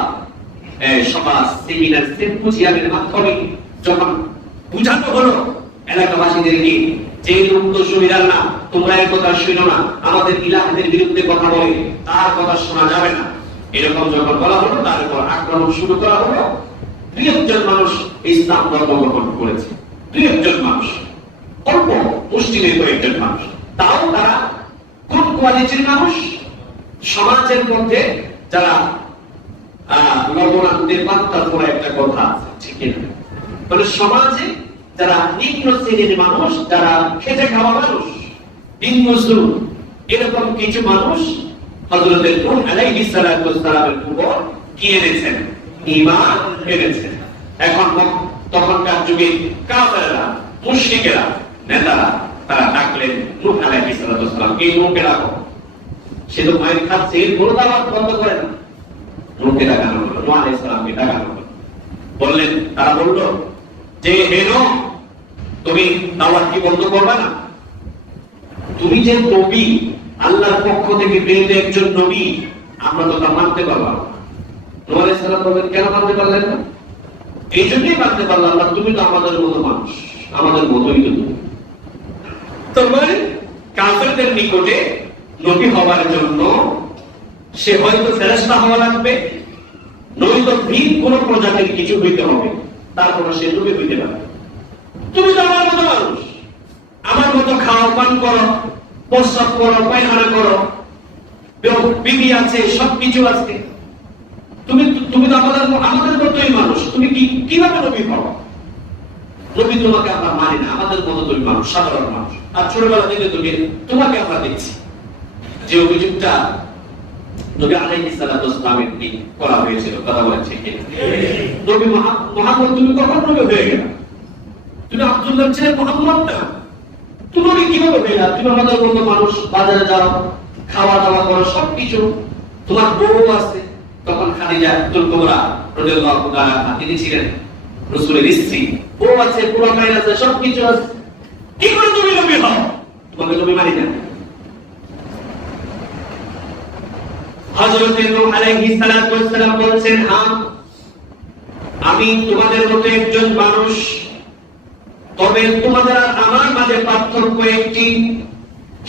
সভা সেমিনার সিম্পোজিয়ামের মাধ্যমে যখন বুঝানো হলো এলাকাবাসীদেরকে যে লোক তো শরীরাল না, তোমরা এর কথা শুনো না, আমাদের ইলাহদের বিরুদ্ধে কথা বলে তার কথা শোনা যাবে না, এরকম যখন বলা হলো তার উপর আক্রমণ শুরু করা হলো। 2 জন মানুষ ইসলাম ধর্ম গ্রহণ করেছে, 2 জন মানুষ, অল্প মুসলিমের কয়েকজন মানুষ, তাও তারা কোন কোয়ালিটির মানুষ? সমাজের মধ্যে যারা লবণান্তের পাত্তা পড়া একটা কথা আছে, ঠিক না? মানে সমাজে যারা নিম্ন শ্রেণীর মানুষ, যারা খেটে খাওয়া মানুষ, দিন মজদুর, এরকম কিছু মানুষ হযরত নূহ আলাইহিস সালামের উপর কি এনেছেন? ঈমান এনেছেন। এখন তখনকার যুগে কাফেররা, মুশরিকেরা, নেতারা তারা ডাকলেন নূহ আলাইহিস সালাম, এই নূহকে ডাকো। সে তো মায়ের খাচ্ছে, এর কোনো দাওয়াত বন্ধ করে না। নূহকে ডাকানো হলো, নূহ আলাইহিস সালামকে ডাকানো হলো। বললেন, তারা বলল যে হে নূহ, তুমি দাওয়াত কি বন্ধ করবে না? তুমি যে নবী, আল্লাহর পক্ষ থেকে প্রেরিত একজন নবী, আমরা তো তা মানতে পারবো না। নূহ আলাইহিস সালাম বললেন, কেন মানতে পারলেন না? এই জন্যই মানতে পারলাম না, তুমি তো আমাদের মতো মানুষ, আমাদের মতোই তো তুমি। তোমার কাফেরদের নিকটে নবী হওয়ার জন্য সে হয়তো ফেরেশতা হওয়া লাগবে, নয়তো ভিন কোন প্রজাতির কিছু হইতে হবে, তারপর সে নবী হইতে পারে। তুমি তো আমার মতো মানুষ, আমার মতো খাও, পান করো, প্রস্রাব করো, পায়খানা করো, বিবি আছে, সবকিছু আছে। তুমি তো আমাদের মতোই মানুষ, তুমি কিভাবে নবী হও? নবী তোমাকে আমরা মানি না, আমাদের মতো তুমি মানুষ, সাধারণ মানুষ। আর ছোটবেলা থেকে তোমাকে আমরা দেখছি। যে অভিযোগটা নবী আলাইহিস সালামের দিকে করা হয়েছিল, কথা বলেন ঠিক কি? নবী মুহাম্মদ, তুমি কখন নবী হয়ে গেলা? তুমি আব্দুল্লাহ ছেলে মুহাম্মদ না, তুমি নবী কিভাবে হয়ে গেলা? তুমি আমাদের মতো মানুষ, বাজারে যাও, খাওয়া দাওয়া করো, সবকিছু। তোমার বউ আছে, তখন খাদিজা কুবরা রাদিয়াল্লাহু তাআলা তিনি ছিলেন রাসূলের স্ত্রী, বউ আছে, পুরো মাইন আছে, সবকিছু আছে। কি করে তুমি নবী হও? তোমাকে নবী মানি না। হযরত নূহ আলাইহিস সালাম বলেন, হ্যাঁ, আমি তোমাদের মতো একজন মানুষ, তবে তোমাদের আর আমার মাঝে পার্থক্য একটি।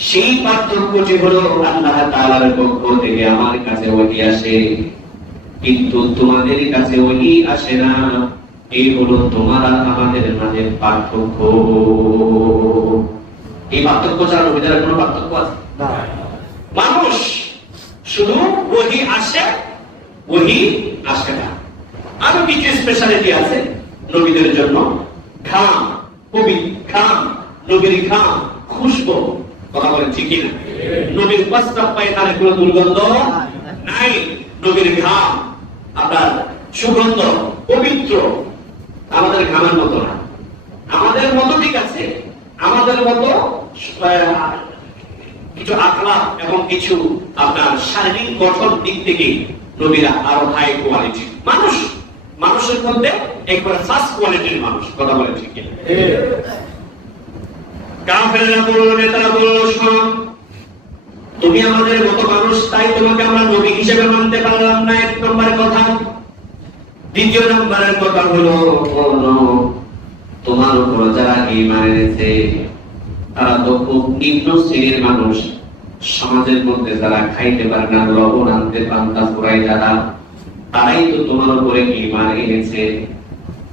সেই পার্থক্যটি হলো আল্লাহ তাআলার পক্ষ থেকে আমার কাছে ওহী আসে, কিন্তু তোমাদের কাছে ওহী আসে না। এই হলো তোমার আর আমাদের মাঝে পার্থক্য। এই পার্থক্য ছাড়া নবীদের কোনো পার্থক্য আছে না। মানুষ শুধু ওহী আসে, ওহী আসে না। আরো কিছু স্পেশালিটি আছে নবীদের জন্য। ঘাম, পবিত্র ঘাম, নবীর ঘাম খুশবু, কথা বলেন ঠিক না? নবীর প্রস্রাব পায়খানায় কোনো দুর্গন্ধ নাই, নবীর ঘাম আপনার সুগন্ধ, পবিত্র। আমাদের ঘামের মতো না, আমাদের মতো ঠিক আছে, আমাদের মতো কিছু আখলাক এবং কিছু আপনার শারীরিক গঠন দিক থেকে নবীরা আরো হাই কোয়ালিটি মানুষ। মানুষের মধ্যে একবার ফার্স্ট কোয়ালিটির মানুষ, কথা বলে ঠিক না? কাফেররা বলল, নেতারা বলল, শোনো, তুমি আমাদের মতো মানুষ, তাই তোমাকে আমরা নবী হিসেবে মানতে পারলাম না, 1 নম্বরের কথা। 2 নম্বরের কথা হলো, তোমার উপর যারা ঈমান এনেছে তারা তো খুব নিম্ন শ্রেণীর মানুষ, সমাজের মধ্যে যারা খাইতে পারে না, লবণ আনতে পান্তা ফুরাই যারা, তারাই তো তোমার উপরে ঈমান এনেছে।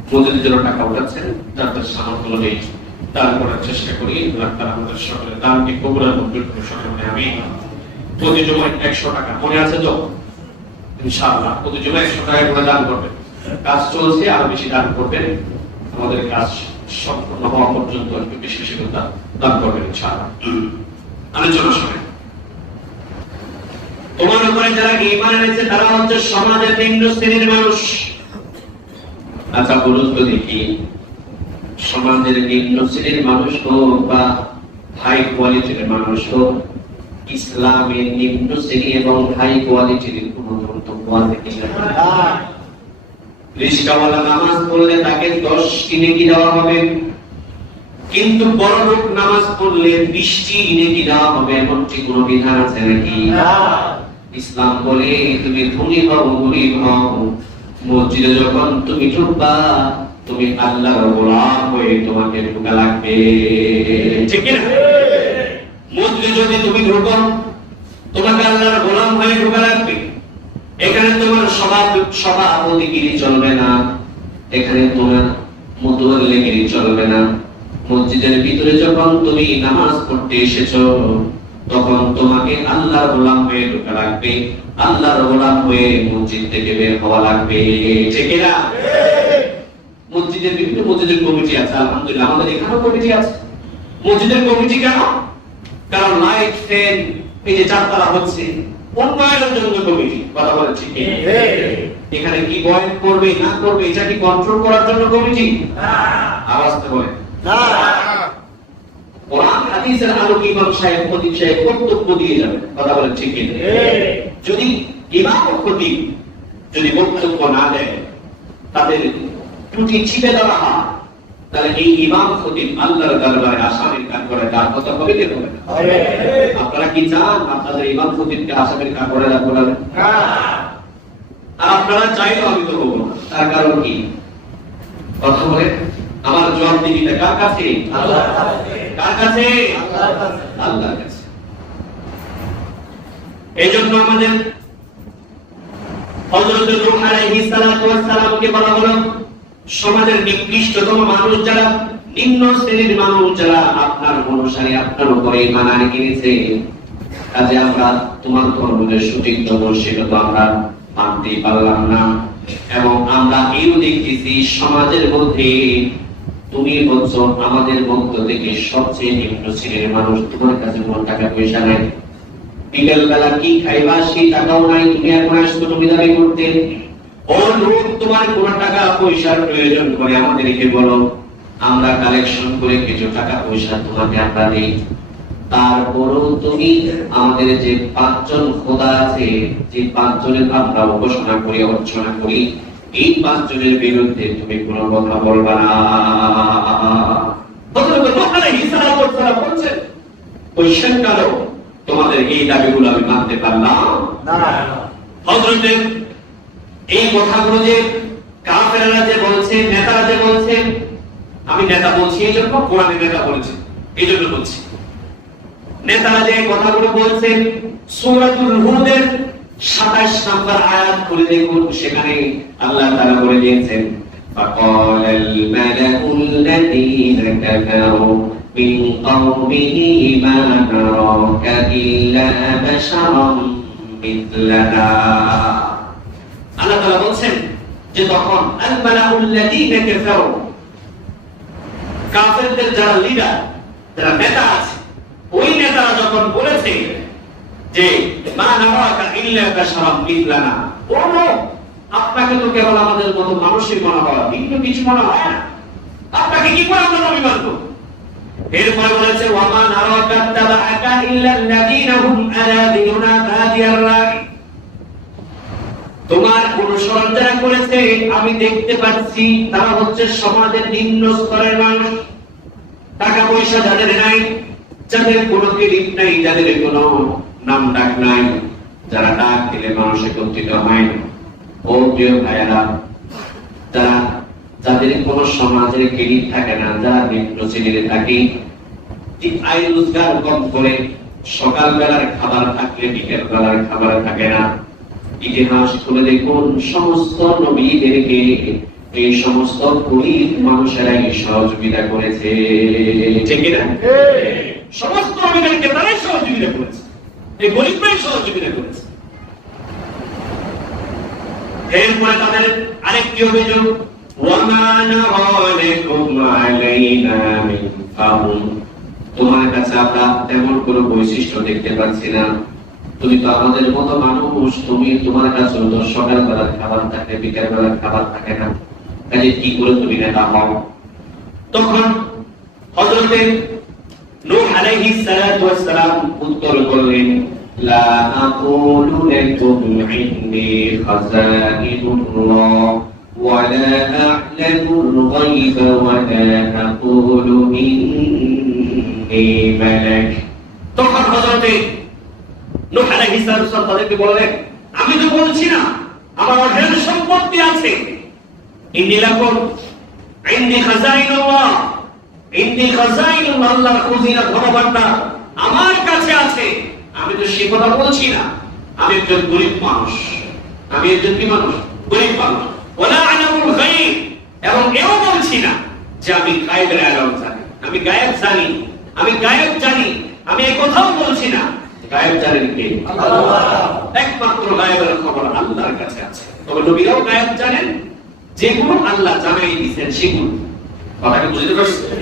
মজুরির জন্য টাকা উঠাচ্ছেন, যাদের সামর্থ্য নেই, তারপরে চেষ্টা করি আল্লাহ তাআলা আমাদের সকলের দানকে কবুল আর মঞ্জুর করে সকলে আমিন। প্রতি জমায় 100 টাকা, মনে আছে তো? ইনশাআল্লাহ প্রতি জমায় 100 টাকা করে দান করবেন। কাজ চলছে, আরো বেশি দান করবেন, আমাদের কাজ সম্পূর্ণ হওয়া পর্যন্ত একটু বেশি বেশি করে দান করবেন ইনশাআল্লাহ। আলোচনা শুনে, তোমার উপরে যারা ঈমান এনেছে তারা হচ্ছে সমাজের নিম্ন শ্রেণীর মানুষ। আচ্ছা বলুন তো দেখি, সমাজের নিম্ন শ্রেণীর মানুষ হোক বা হাই কোয়ালিটির মানুষ হোক, ইসলামের নিম্ন শ্রেণী এবং হাই কোয়ালিটির কোন বক্তব্য আছে কিনা? রিস্কাওয়ালা নামাজ পড়লে তাকে 10টি নেকি দেওয়া হবে, কিন্তু বড় লোক নামাজ পড়লে 20টি নেকি দেওয়া হবে, এমনটি কোনো বিধান আছে নাকি? ইসলাম বলে তুমি ধনী হও গরিব হও, মসজিদে যখন তুমি ঢুকবা তুমি আল্লাহর গোলাম হয়ে তোমাকে ঢোকা লাগবে, ঠিক না? মসজিদে যদি তুমি ঢুকো তোমাকে আল্লাহর গোলাম হয়ে ঢোকা লাগবে। এখানে তোমার সভাপতিগিরি চলবে না, এখানে তোমার মুতওয়াল্লিগিরি চলবে না। মসজিদের ভিতরে যখন তুমি নামাজ পড়তে এসেছো তখন তোমাকে আল্লাহর গোলাম হয়ে ঢোকা লাগবে, আল্লাহর গোলাম হয়ে মসজিদ থেকে বের হওয়া লাগবে, ঠিক না? মসজিদের বিভিন্ন মসজিদের কমিটি আছে, আলহামদুলিল্লাহ আমাদের এখানেও কমিটি আছে। মসজিদের কমিটি কেন? কারণ লাইট ফ্যান এই যে চারতলা হচ্ছে উন্নয়নের জন্য কমিটি, কথা বলেন ঠিক? এখানে কি বয়ান করবে না করবে এটা কি কন্ট্রোল করার জন্য কমিটি? আওয়াজ তো বলেন না। কোরআন হাদিসের আলোকে ইমাম সাহেব খতিব সাহেব বক্তব্য দিয়ে যাবেন, কথা বলেন ঠিক? যদি ইমাম ও খতিব যদি বক্তব্য না দেয়, তাদের ত্রুটি ছিপে দেওয়া হয়, তাহলে এই ইমাম খতিব আল্লাহর দরবারে আসামির কাজ করে তার কথা হবে কি হবে না? আপনারা কি চান আপনাদের ইমাম খতিবকে আসামির কাজ করে রাখবো না? আর আপনারা চাইলেও আমি তো বলবো না। তার কারণ কি? কথা বলে আমার জবাবদিহিটা কার কাছে? আল্লাহর কাছে। কার কাছে? আল্লাহর কাছে। এইজন্য আমাদের হযরত নূহ আলাইহিস সালাতু ওয়াস সালামকে বলা হলো সমাজের নিকৃষ্টতম মানুষ যারা, নিম্ন শ্রেণীর মানুষ যারা আপনার অনুসারী, আপনার উপরে ঈমান এনেছে, কাজে আমরা তোমার ধর্মের সঠিক ধর্ম সেটা তো আমরা মানতেই পারলাম না। এবং আমরা এও দেখতেছি সমাজের মধ্যে তুমি হচ্ছ আমাদের মধ্য থেকে সবচেয়ে নিম্ন শ্রেণীর মানুষ। তোমার কাছে কোনো টাকা পয়সা নাই, বিকেল বেলা কি খাইবা সেই টাকাও নাই, তুমি এখন আসছো তুমি দাবি করতে। ও লোক, তোমার কোন টাকা পয়সার প্রয়োজন করে আমাদেরকে বলো, আমরা কালেকশন করে কিছু টাকা পয়সা তোমাকে আমরা দিই। তারপরও তুমি আমাদের যে 5 জন খোদা আছে, যে 5 জনের আমরা উপাসনা করি অর্চনা করি, এই 5 জনের বিরুদ্ধে তুমি কোনো কথা বলবা না। তোমাদের এই দাবিগুলো আমি মানতে পারলাম না। হযরতের এই কথাগুলো যে কাফেররা যে বলছে, নেতারা যে বলছে, আমি নেতা বলছি এই জন্য, কোরআনে নেতা বলেছে এই জন্য বলছি, নেতারা যে কথাগুলো বলছে সূরাতুল হুদের 27 নম্বর আয়াত খুলে দেখুন, সেখানে আল্লাহ তাআলা বলে দিয়েছেন ফাকালাল মালাকুল লাযীনা কাফারু মিন কওমিহি মা নারাকা ইল্লা বাশারাম মিথলানা। আল্লাহ তাআলা বলছেন যে তখন আল মালাউল লাযীনা কাফারু, কাফেরদের যারা লিডার, যারা নেতা আছে, ওই নেতারা যখন বলেছে যে মা নারাকা ইল্লা বাশারাম মিথলানা, ও আপনাকে তো কেবল আমাদের মতো মানুষই মনে হয়, কিন্তু কিছু মনে হয় না, আপনাকে কি করে আমরা নবী মানব? এরপর বলেছে ওয়া মা নারাকা তাবাআকা ইল্লা আল্লাযীনা হুম আরাদিনা বাদিয়ার রাই, তোমার অনুসরণ যারা করেছে আমি দেখতে পাচ্ছি তারা হচ্ছে সমাজের নিম্ন স্তরের মানুষ, টাকা পয়সা যাদের নাই, যাদের কোনো ক্রেডিট নাই, যাদের কোনো নাম ডাক নাই, যারা ডাক দিলে মানুষ একত্রিত হয়। ও প্রিয় ভাইয়েরা, যারা যাদের কোনো সমাজের ক্রেডিট থাকে না, যারা নিম্ন শ্রেণীতে থাকে, আয় রোজগার কম করে, সকাল বেলার খাবার থাকলে বিকেল বেলার খাবার থাকে না। ইতিহাস খুলে দেখুন, সমস্ত নবীদেরকে এই সমস্ত গরিব মানুষেরাই সহযোগিতা করেছে, ঠিক না? সমস্ত নবীদেরকে তারাই সহযোগিতা করেছে। এই গরিবরাই সহযোগিতা করেছে। এরপরে তাদের আরেকটি অভিযোগ, তোমার কাছে আমরা তেমন কোনো বৈশিষ্ট্য দেখতে পাচ্ছি না, তুমি তো আমাদের মতো মানুষ, তুমি তোমার কাছে তো সকালবেলার খাবার থাকে, বিকাল বেলার খাবার থাকে না, কাজে কি করে তুমি নেতা হও? তখন হযরতে নূহ আলাইহিস সালাতু ওয়াস সালাম উত্তর করলেন, লা আকুলু লাকুম ইন্নী খাযাইনুল্লাহ ওয়া লা আ'লামুল গায়বা ওয়া লা আকুলু ইন্নী মালাক। তখন হযরতে নূহ আলাইহিস সালাতু ওয়াস সালাম তাদেরকে বললেন, আমি তো বলছি না আমার অঢেল সম্পত্তি আছে, ইন্নী লাকুম ইন্নী খাযাইনুল্লাহ, ইন্নী খাযাইনুল্লাহ, আল্লাহর খুজিনা ধনভাণ্ডার আমার কাছে আছে, আমি তো সে কথা বলছি না। আমি একজন গরিব মানুষ, আমি একজন কি মানুষ? গরিব মানুষ। ওয়ালা আ'লামুল গায়ব, এবং এও বলছি না যে আমি গায়বের আলম জানি, আমি গায়ব জানি, আমি গায়ব জানি, আমি এই কথাও বলছি না। গায়ব জানেন কে? আল্লাহ। একমাত্র গায়বের খবর আল্লাহর কাছে আছে। তবে নবীরাও গায়ব জানেন, যেগুলো আল্লাহ জানাই দিয়েছেন সেগুলো। কথাটা বুঝতে পারছেন?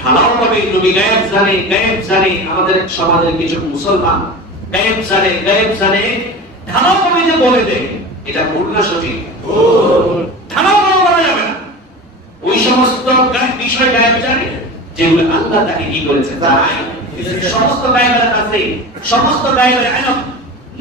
ঢালাও ভাবে নবী গায়েব জানে, গায়েব জানে। আমাদের সমাজের কিছু মুসলমান গায়েব জানে, গায়েব জানে, ঢালাও ভাবে যে বলে দেয়, এটা ভুল না সঠিক? ঢালাও ভাবে বলা যাবে না। ওই সমস্ত বিষয় গায়েব জানে যেগুলো আল্লাহ তাকে কি করেছে জানায়। সমস্ত গায়েবের কাছে, সমস্ত গায়েবের ইলম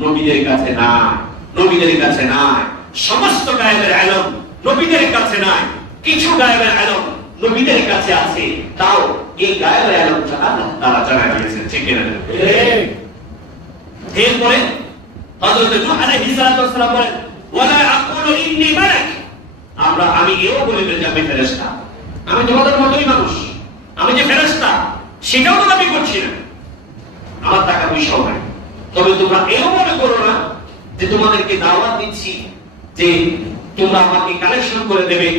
নবীদের কাছে নাই, নবীদের কাছে নাই। সমস্ত গায়েবের ইলম নবীদের কাছে নাই, কিছু গায়েবের ইলম নবীদের কাছে আছে, তাও এই গায়েবের ইলম আল্লাহ তাআলা জানায় দিয়েছেন। ঠিক কিনা? ঠিক। এরপরে হযরত নূহ আলাইহিস সালাতু ওয়াস সালাম বলেন, ওয়ালা আকুলু ইন্নী মালাক, আমি এও বলিনি যে আমি ফেরেশতা, আমি তোমাদের মতোই মানুষ, আমি যে ফেরেশতা সেটাও তো দাবি করছি না, আমার টাকা পয়সাও নাই। তবে তোমরা এও মনে করো না যে তোমাদেরকে দাওয়াত দিচ্ছি যে তোমরা আমাকে কালেকশন করে দেবে,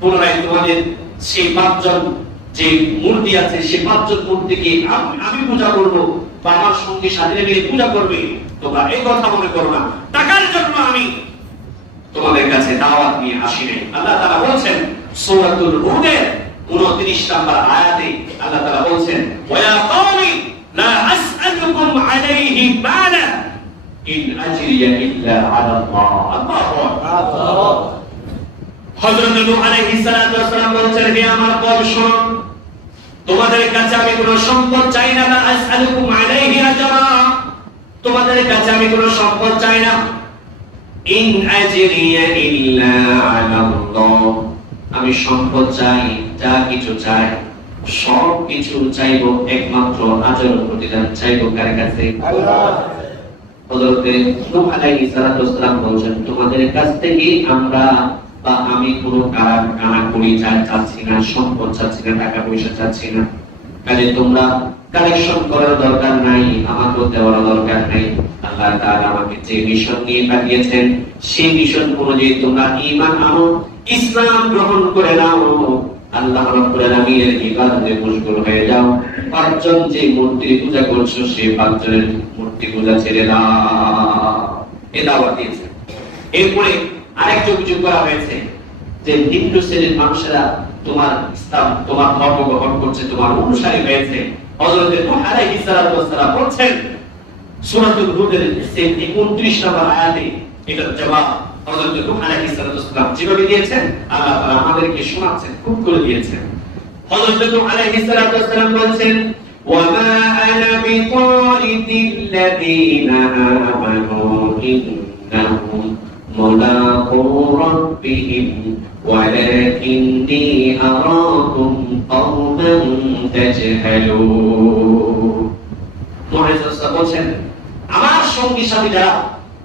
পুনরায় তোমাদের সেই পাঁচজন যে মূর্তি আছে সেই পাঁচজন মূর্তিকে আমি পূজা করব বা আমার সঙ্গে সাথে মিলে পূজা করবে। তোমরা এই কথা মনে করো না, টাকার জন্য আমি তোমাদের কাছে দাওয়াত নিয়ে আসি নাই। আল্লাহ তাআলা বলছেন সূরাতুল হুদের 29 নম্বর আয়াতে আল্লাহ তাআলা বলছেন, ওয়া ইয়া কওমি লা আসআলুকুম আলাইহি মালা ইন আজরিয়া ইল্লা আলা আল্লাহ। আল্লাহু আকবার। হযরত নূহ আলাইহিস সালাতু ওয়াস সালাম বলেছেন, হে আমার কওম শুনো, তোমাদের কাছে আমি কোনো সম্পদ চাই না, লা আসআলুকুম আলাইহি আজরা, তোমাদের কাছে আমি কোনো সম্পদ চাই না। ইন আজরিয়া ইল্লা আলা আল্লাহ, আমি সম্পদ চাই, যা কিছু চাই সব কিছু চাইবো একমাত্র আজর প্রতিদান চাইবো কার কাছে? আল্লাহ। হযরত নূহ আলাইহিস সালাতু ওয়াস সালাম বলেন, তোমাদের কাছ থেকে আমরা বা আমি কোনো কানাকড়ি চাচ্ছি না, সম্পদ চাচ্ছি না, টাকা পয়সা চাচ্ছি না। কাজে তোমরা কালেকশন করার দরকার নাই, আমাকেও দেওয়ার দরকার নাই। আল্লাহ তাআলা আমাকে যে মিশন নিয়ে পাঠিয়েছেন সেই মিশন অনুযায়ী তোমরা ঈমান আনো, ইসলাম গ্রহণ করে নাও, আল্লাহ রাব্বুল আলামিনের ইবাদতে মশগুল হয়ে যাও। পাঁচজন যে মূর্তির পূজা করছো সেই পাঁচজনের মূর্তি পূজা ছেড়ে দাও, এ দাওয়াত দিয়েছে। এরপরে আরেকটা অভিযোগ করা হয়েছে যে নিম্ন শ্রেণীর মানুষেরা তোমার ইসলাম, তোমার ধর্ম গ্রহণ করছে, তোমার অনুসারী হয়েছে। হযরত নূহ আলাইহিস সালাতু ওয়াস সালাম বলেন সূরাতুল হুদের 29 নম্বর আয়াতে এটার জবাব হযরত নূহ আলাইহিস সালাতু ওয়াস সালাম যেভাবে দিয়েছেন আল্লাহ তাআলা আমাদেরকে শোনাচ্ছেন, খুব করে দিয়েছেন। হযরত নূহ আলাইহিস সালাতু ওয়াস সালাম বলেন, ওয়া মা আনা বিতারিদিল লাযীনা আমানু ইন্নাহুম মুলাকু রাব্বিহিম ওয়ালাকিন্নী আরাকুম কওমান তাজহালুন। মুহাম্মদ বলেন, আমার সঙ্গী সাথী যারা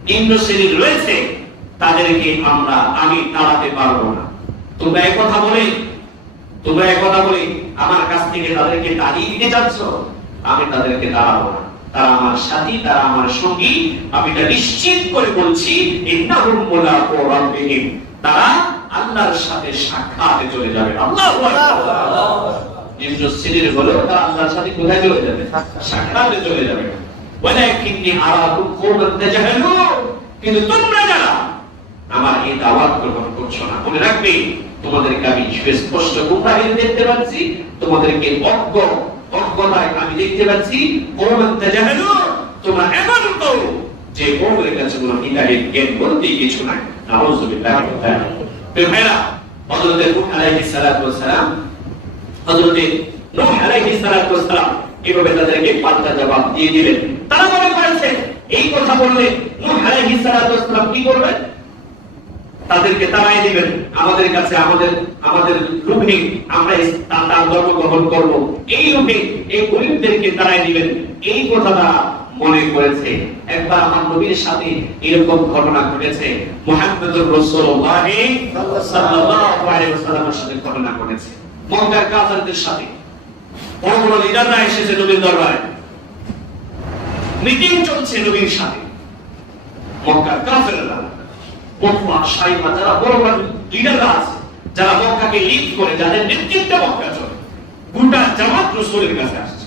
নিম্ন শ্রেণীর রয়েছে তাদেরকে আমি তাড়াতে পারবো না। তোমরা এই কথা বলে আমার কাছ থেকে তাদেরকে তাড়িয়ে দিতে চাচ্ছ, আমি তাদেরকে তাড়াবো না। তারা আমার সাথী, তারা আমার সঙ্গী। আমি এটা নিশ্চিত করে বলছি, ইন্নাহুম মুলাকু রাব্বিহিম, তারা আল্লাহর সাথে সাক্ষাতে চলে যাবে। আল্লাহু আকবার। নিম্ন শ্রেণীর হলেও তারা আল্লাহর সাথে কোথায় চলে যাবে? সাক্ষাতে চলে যাবে। ওয়ালাকিন্নী আরাকুম কওমান তাজহালুন, কিন্তু তোমরা যারা আমার এই দাওয়াত গ্রহণ করছো না, মনে রাখবে তোমাদেরকে আমি সুস্পষ্ট গুমরাহিতে দেখতে পাচ্ছি, তোমাদেরকে অজ্ঞতায় আমি দেখতে পাচ্ছি। কওমান তাজহালুন, তোমরা এমন তো যে কওমের কাছে কোনো হিদায়াতের জ্ঞান বলতে কিছু নাই। নাউযুবিল্লাহ। ভাইরা, হযরত নূহ আলাইহিস সালাতু ওয়াস সালাম, হযরত নূহ আলাইহিস সালাতু ওয়াস সালাম এভাবে তাদেরকে পাল্টা জবাব দিয়ে দিলেন। তারা মনে করেছে এই কথা বললে নূহ আলাইহিস সালাতু ওয়াস সালাম কি করবেন? তাদেরকে তারাই দিবেন, আমাদের কাছে আমাদের রূপে আমরা তার ধর্ম গ্রহণ করব, এই রূপে এই গরিবদেরকে তারাই দিবেন, এই কথাটা মনে করেছে। একবার আমার নবীর সাথে এরকম ঘটনা ঘটেছে, মুহাম্মদুর রাসূলুল্লাহ সাল্লাল্লাহু আলাইহি ওয়াসাল্লামের সাথে ঘটনা ঘটেছে। মক্কার কাফেরদের সাথে বড় বড় লিডাররা এসেছে নবীর দরবারে, মিটিং চলছে নবীর সাথে। মক্কার কাফেররা, মক্কা শাইবা, যারা বড় বড় লিডাররা আছে, যারা মক্কাকে লিড করে, যাদের নেতৃত্বে মক্কা চলে, গোটা জামাত রাসূলের কাছে আসছে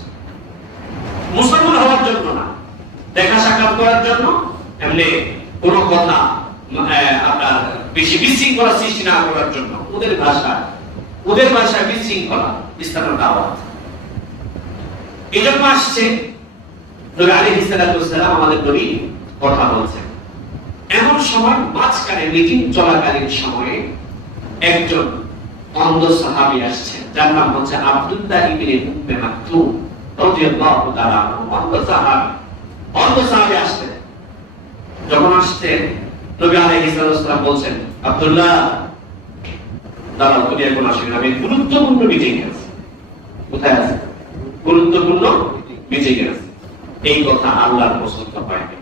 মুসলমান হওয়ার জন্য না, দেখা সাক্ষাৎ করার জন্য, এমনি কোনো কথা আপনার বেশি বিশৃঙ্খলা সৃষ্টি না করার জন্য। ওদের ভাষায় বিশৃঙ্খলা ইসলামের দাওয়াত, এই জন্য আসছে। নবী আলাইহিস সালাতু ওয়াস সালাম আমাদের নবী কথা বলছেন, এমন সময় মাঝখানে মিটিং চলাকালীন সময়ে একজন অন্ধ সাহাবী আসছেন, যার নাম হচ্ছে আব্দুল্লাহ ইবনে উম্মে মাকতুম রাদিয়াল্লাহু তাআলা। অন্ধ সাহাবী আসছেন। যখন আসছেন, নবী আলাইহিস সালাম বলছেন, আব্দুল্লাহ দাঁড়াও, তুমি এখন আসেন, আমি গুরুত্বপূর্ণ মিটিং আছে। কোথায় আছে? গুরুত্বপূর্ণ মিটিং আছে। এই কথা আল্লাহর পছন্দ হয়নি,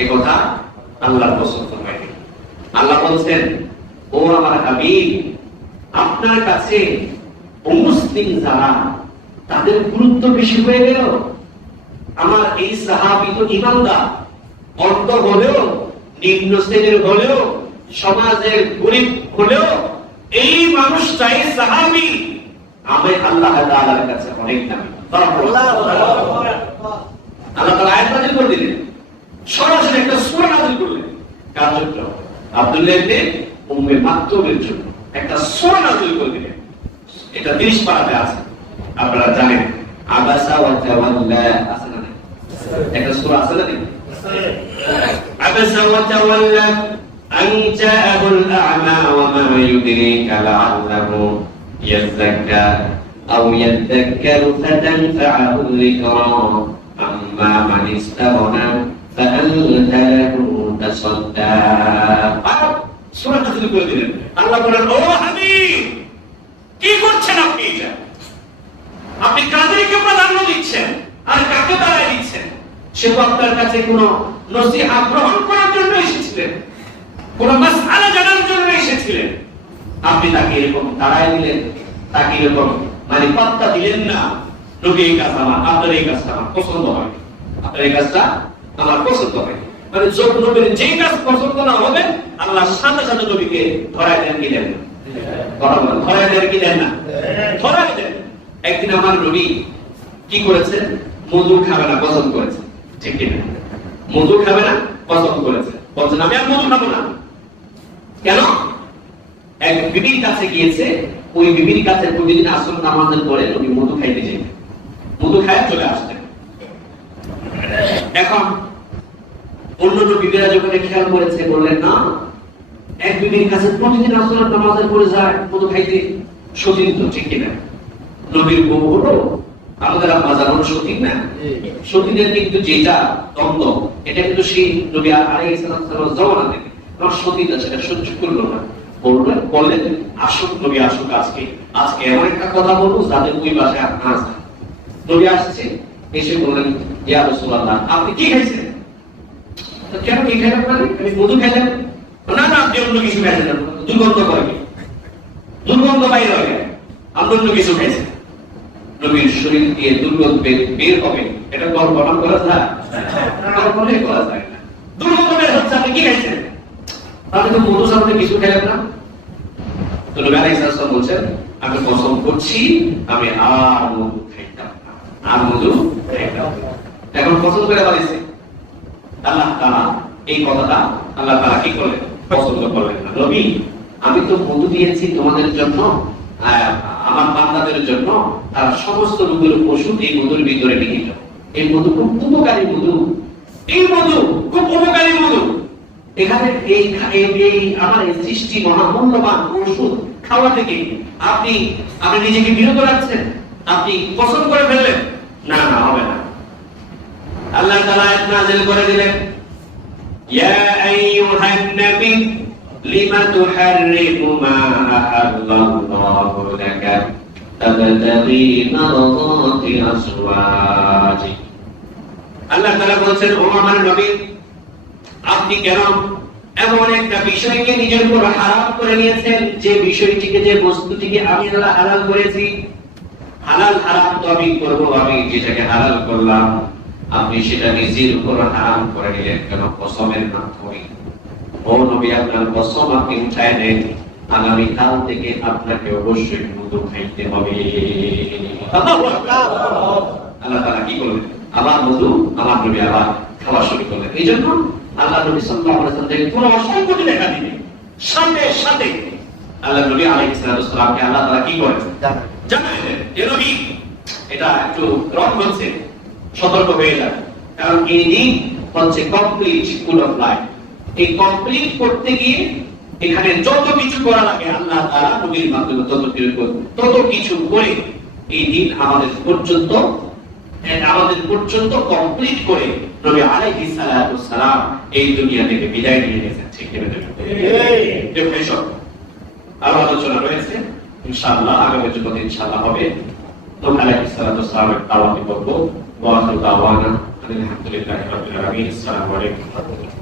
এই কথা আল্লাহর পছন্দ হয়নি। আল্লাহ বলছেন, ও আমার হাবিব, আপনার কাছে অমুসলিম যারা, তাদের গুরুত্ব বেশি হয়ে গেল। আমার এই সাহাবী তো ঈমানদার, অন্ধ হলেও, নিম্ন শ্রেণীর হলেও, সমাজের গরিব হলেও, এই মানুষটাই সাহাবী, আমি আল্লাহ তাআলার কাছে অনেক দামি। আল্লাহ তাআলা আয়াত নাযিল করে দিলেন, সরাসরি একটা সূরা নাযিল করলেন কার জন্য? আব্দুল্লাহ ইবনে উম্মে মাকতুমের জন্য একটা সূরা নাযিল করে দিলেন। এটা 30 পারাতে আছে, আপনারা জানেন। আবাসা ওয়া তাওয়াল্লা আছে না? একটা সূরা আছে না? আবাসা ওয়া তাওয়াল্লা আন জাআহুল আ'মা ওয়া মা ইউদরিকা লা'আল্লাহু ইয়াযাক্কা আও ইয়াযাক্কারু ফাতানফা'হু যিকরা আম্মা মান ইস্তাগনা ফাআনতা লাহু তাসাদ্দা। সূরা নাযিল করে দিলেন। আল্লাহ বলেন, ও হাবিব, কি করছেন আপনি? এটা আপনি কাদেরকে প্রাধান্য দিচ্ছেন আর কাকে তাড়াই দিচ্ছেন? সে তো আপনার কাছে কোনো নসিহত গ্রহণ করার জন্য এসেছিলেন, কোন মাসআলা জানার জন্য এসেছিলেন। আপনি তাকে এরকম তাড়াই দিলেন, তাকে এরকম মানে পাত্তা দিলেন না। নবী, এই কাজ আমার, আপনার এই কাজটা আমার পছন্দ হয়, আপনার এই কাজটা আমার পছন্দ হয়। মানে যখন নবীর যে কাজ পছন্দ না হবে, আল্লাহ সাথে সাথে নবীকে ধরাই দেন কি দেন? ধরাই দেন কি দেন না? ধরাই দেন। একদিন আমার নবী কি করেছে? মধু খাবে না পছন্দ করেছে, ঠিক কিনা? মধু খাবে না পছন্দ করেছে, বলছেন আমি আর মধু খাবো না। কেন? এক বিবির কাছে গিয়েছে, ওই বিবির কাছে প্রতিদিন আসর নামাজের পরে নবী মধু খাইতে যেতেন, মধু খায় চলে আসতেন। এখন অন্য বিবিরা যখন খেয়াল করেছে, বললেন না, এক বিবির কাছে প্রতিদিন আসর নামাজের পরে যায় মধু খাইতে, সতীন তো, ঠিক কিনা? নবীর বউ হলো আমাদের আম্মা জানো সতীন না? সতীনের কিন্তু যেটা দ্বন্দ্ব, এটা কিন্তু সেই নবী আলাইহিস সালাম জমানা থেকে আমার সতীন আছে, এটা সহ্য করলো না। বললেন আসুক নবী, আসুক, আজকে এমন একটা কথা বলবো যাদের ওই বাসায় না যায়। নবী আসছে, এসে বললেন, ইয়া রাসূলুল্লাহ, আপনি কি খাইছেন? কেন কি খাইলেন? আমি মধু খাইলাম। না না, আপনি অন্য কিছু খাইছেন, দুর্গন্ধ করে, দুর্গন্ধ বাইরে হবে, আপনি অন্য কিছু খাইছেন। নবীর শরীর দিয়ে দুর্গন্ধ বের হবে, এটা কল্পনা করা যায়? কল্পনাই করা যায় না। দুর্গন্ধ বের হচ্ছে, আপনি কি খাইছেন? আপনি তো মধু সাথে কিছু খাইলেন না। তো নবী আলাইহিস সালাম বলছেন, আমি কসম করছি আমি আর মধু খাইতাম না, আর মধু খাইতাম না। এখন পছন্দ করে বলেছে আল্লাহ তাআলা এই কথাটা আল্লাহ তাআলা কি করলেন? পছন্দ করলেন না। নবী, আমি তো মধু দিয়েছি তোমাদের জন্য, আমার বান্দাদের জন্য, আর সমস্ত রোগের ওষুধ এই মধুর ভিতরে নিহিত। এই মধু খুব উপকারী মধু, এই মধু খুব উপকারী মধু। এখানে এই আমার এই সৃষ্টি মহামূল্যবান ওষুধ খাওয়া থেকে আপনি নিজেকে বিরত রাখছেন, আপনি পছন্দ করে ফেললেন। না না, হবে না। আল্লাহ তাআলা আয়াত নাযিল করে দিলেন, ইয়া আইয়ুহান নবী লিমা তুহাররিমু মা আহাল্লাল্লাহু লাকা তাবতাগী মারদাতি আসওয়াজি। আল্লাহ তাআলা বলেন, ও আমার নবী, আপনি কেন এমন একটা বিষয়কে নিজের উপর হারাম করে নিয়েছেন, যে বিষয়টিকে, যে বস্তুটিকে আমি আল্লাহ হালাল করেছি। হালাল হারাম তো আমি করব, আমি যেটাকে হালাল করলাম আপনি সেটা নিজের উপর হারাম করে নিলেন কেন? কসমের মাধ্যমে। ও নবী, আপনার কসম আপনি উঠায় নেন, আগামী কাল থেকে আপনাকে অবশ্যই মধু খাইতে হবে। আল্লাহ তাআলা কি করলেন? আবার মধু আমার নবী আবার খাওয়া শুরু করলেন। এই জন্য আল্লাহ নবী সাল্লাল্লাহু আলাইহি ওয়াসাল্লাম থেকে কোনো অসংকোচে দেখা দিবে, সাথে সাথে আল্লাহ নবী আলাইহিস সালামকে আল্লাহ তাআলা কি করেছেন জানালেন, এ নবী, এটা একটু রং হচ্ছে, সতর্ক হয়ে যান, কারণ এই দিন হচ্ছে কমপ্লিট স্কুল অফ লাইফ। এই কমপ্লিট করতে গিয়ে এখানে যত কিছু করা লাগে আল্লাহ তাআলা নবীর মাধ্যমে তত কিছু করে এই দিন আমাদের পর্যন্ত কমপ্লিট করে নবী আলাইহিস সালাতু সালাম এই দুনিয়া থেকে বিদায় নিয়ে গেছেন। ঠিক কি না? ঠিক। আরো আলোচনা রয়েছে ইনশাআল্লাহ, আগামী জুমাতে ইনশাআল্লাহ হবে। তো আলাইহিস সালাতু সালামের দাওয়াতি করব। ওয়া আখিরু দাওয়ানা আলহামদুলিল্লাহি রাব্বিল আলামিন। আসসালামু আলাইকুম।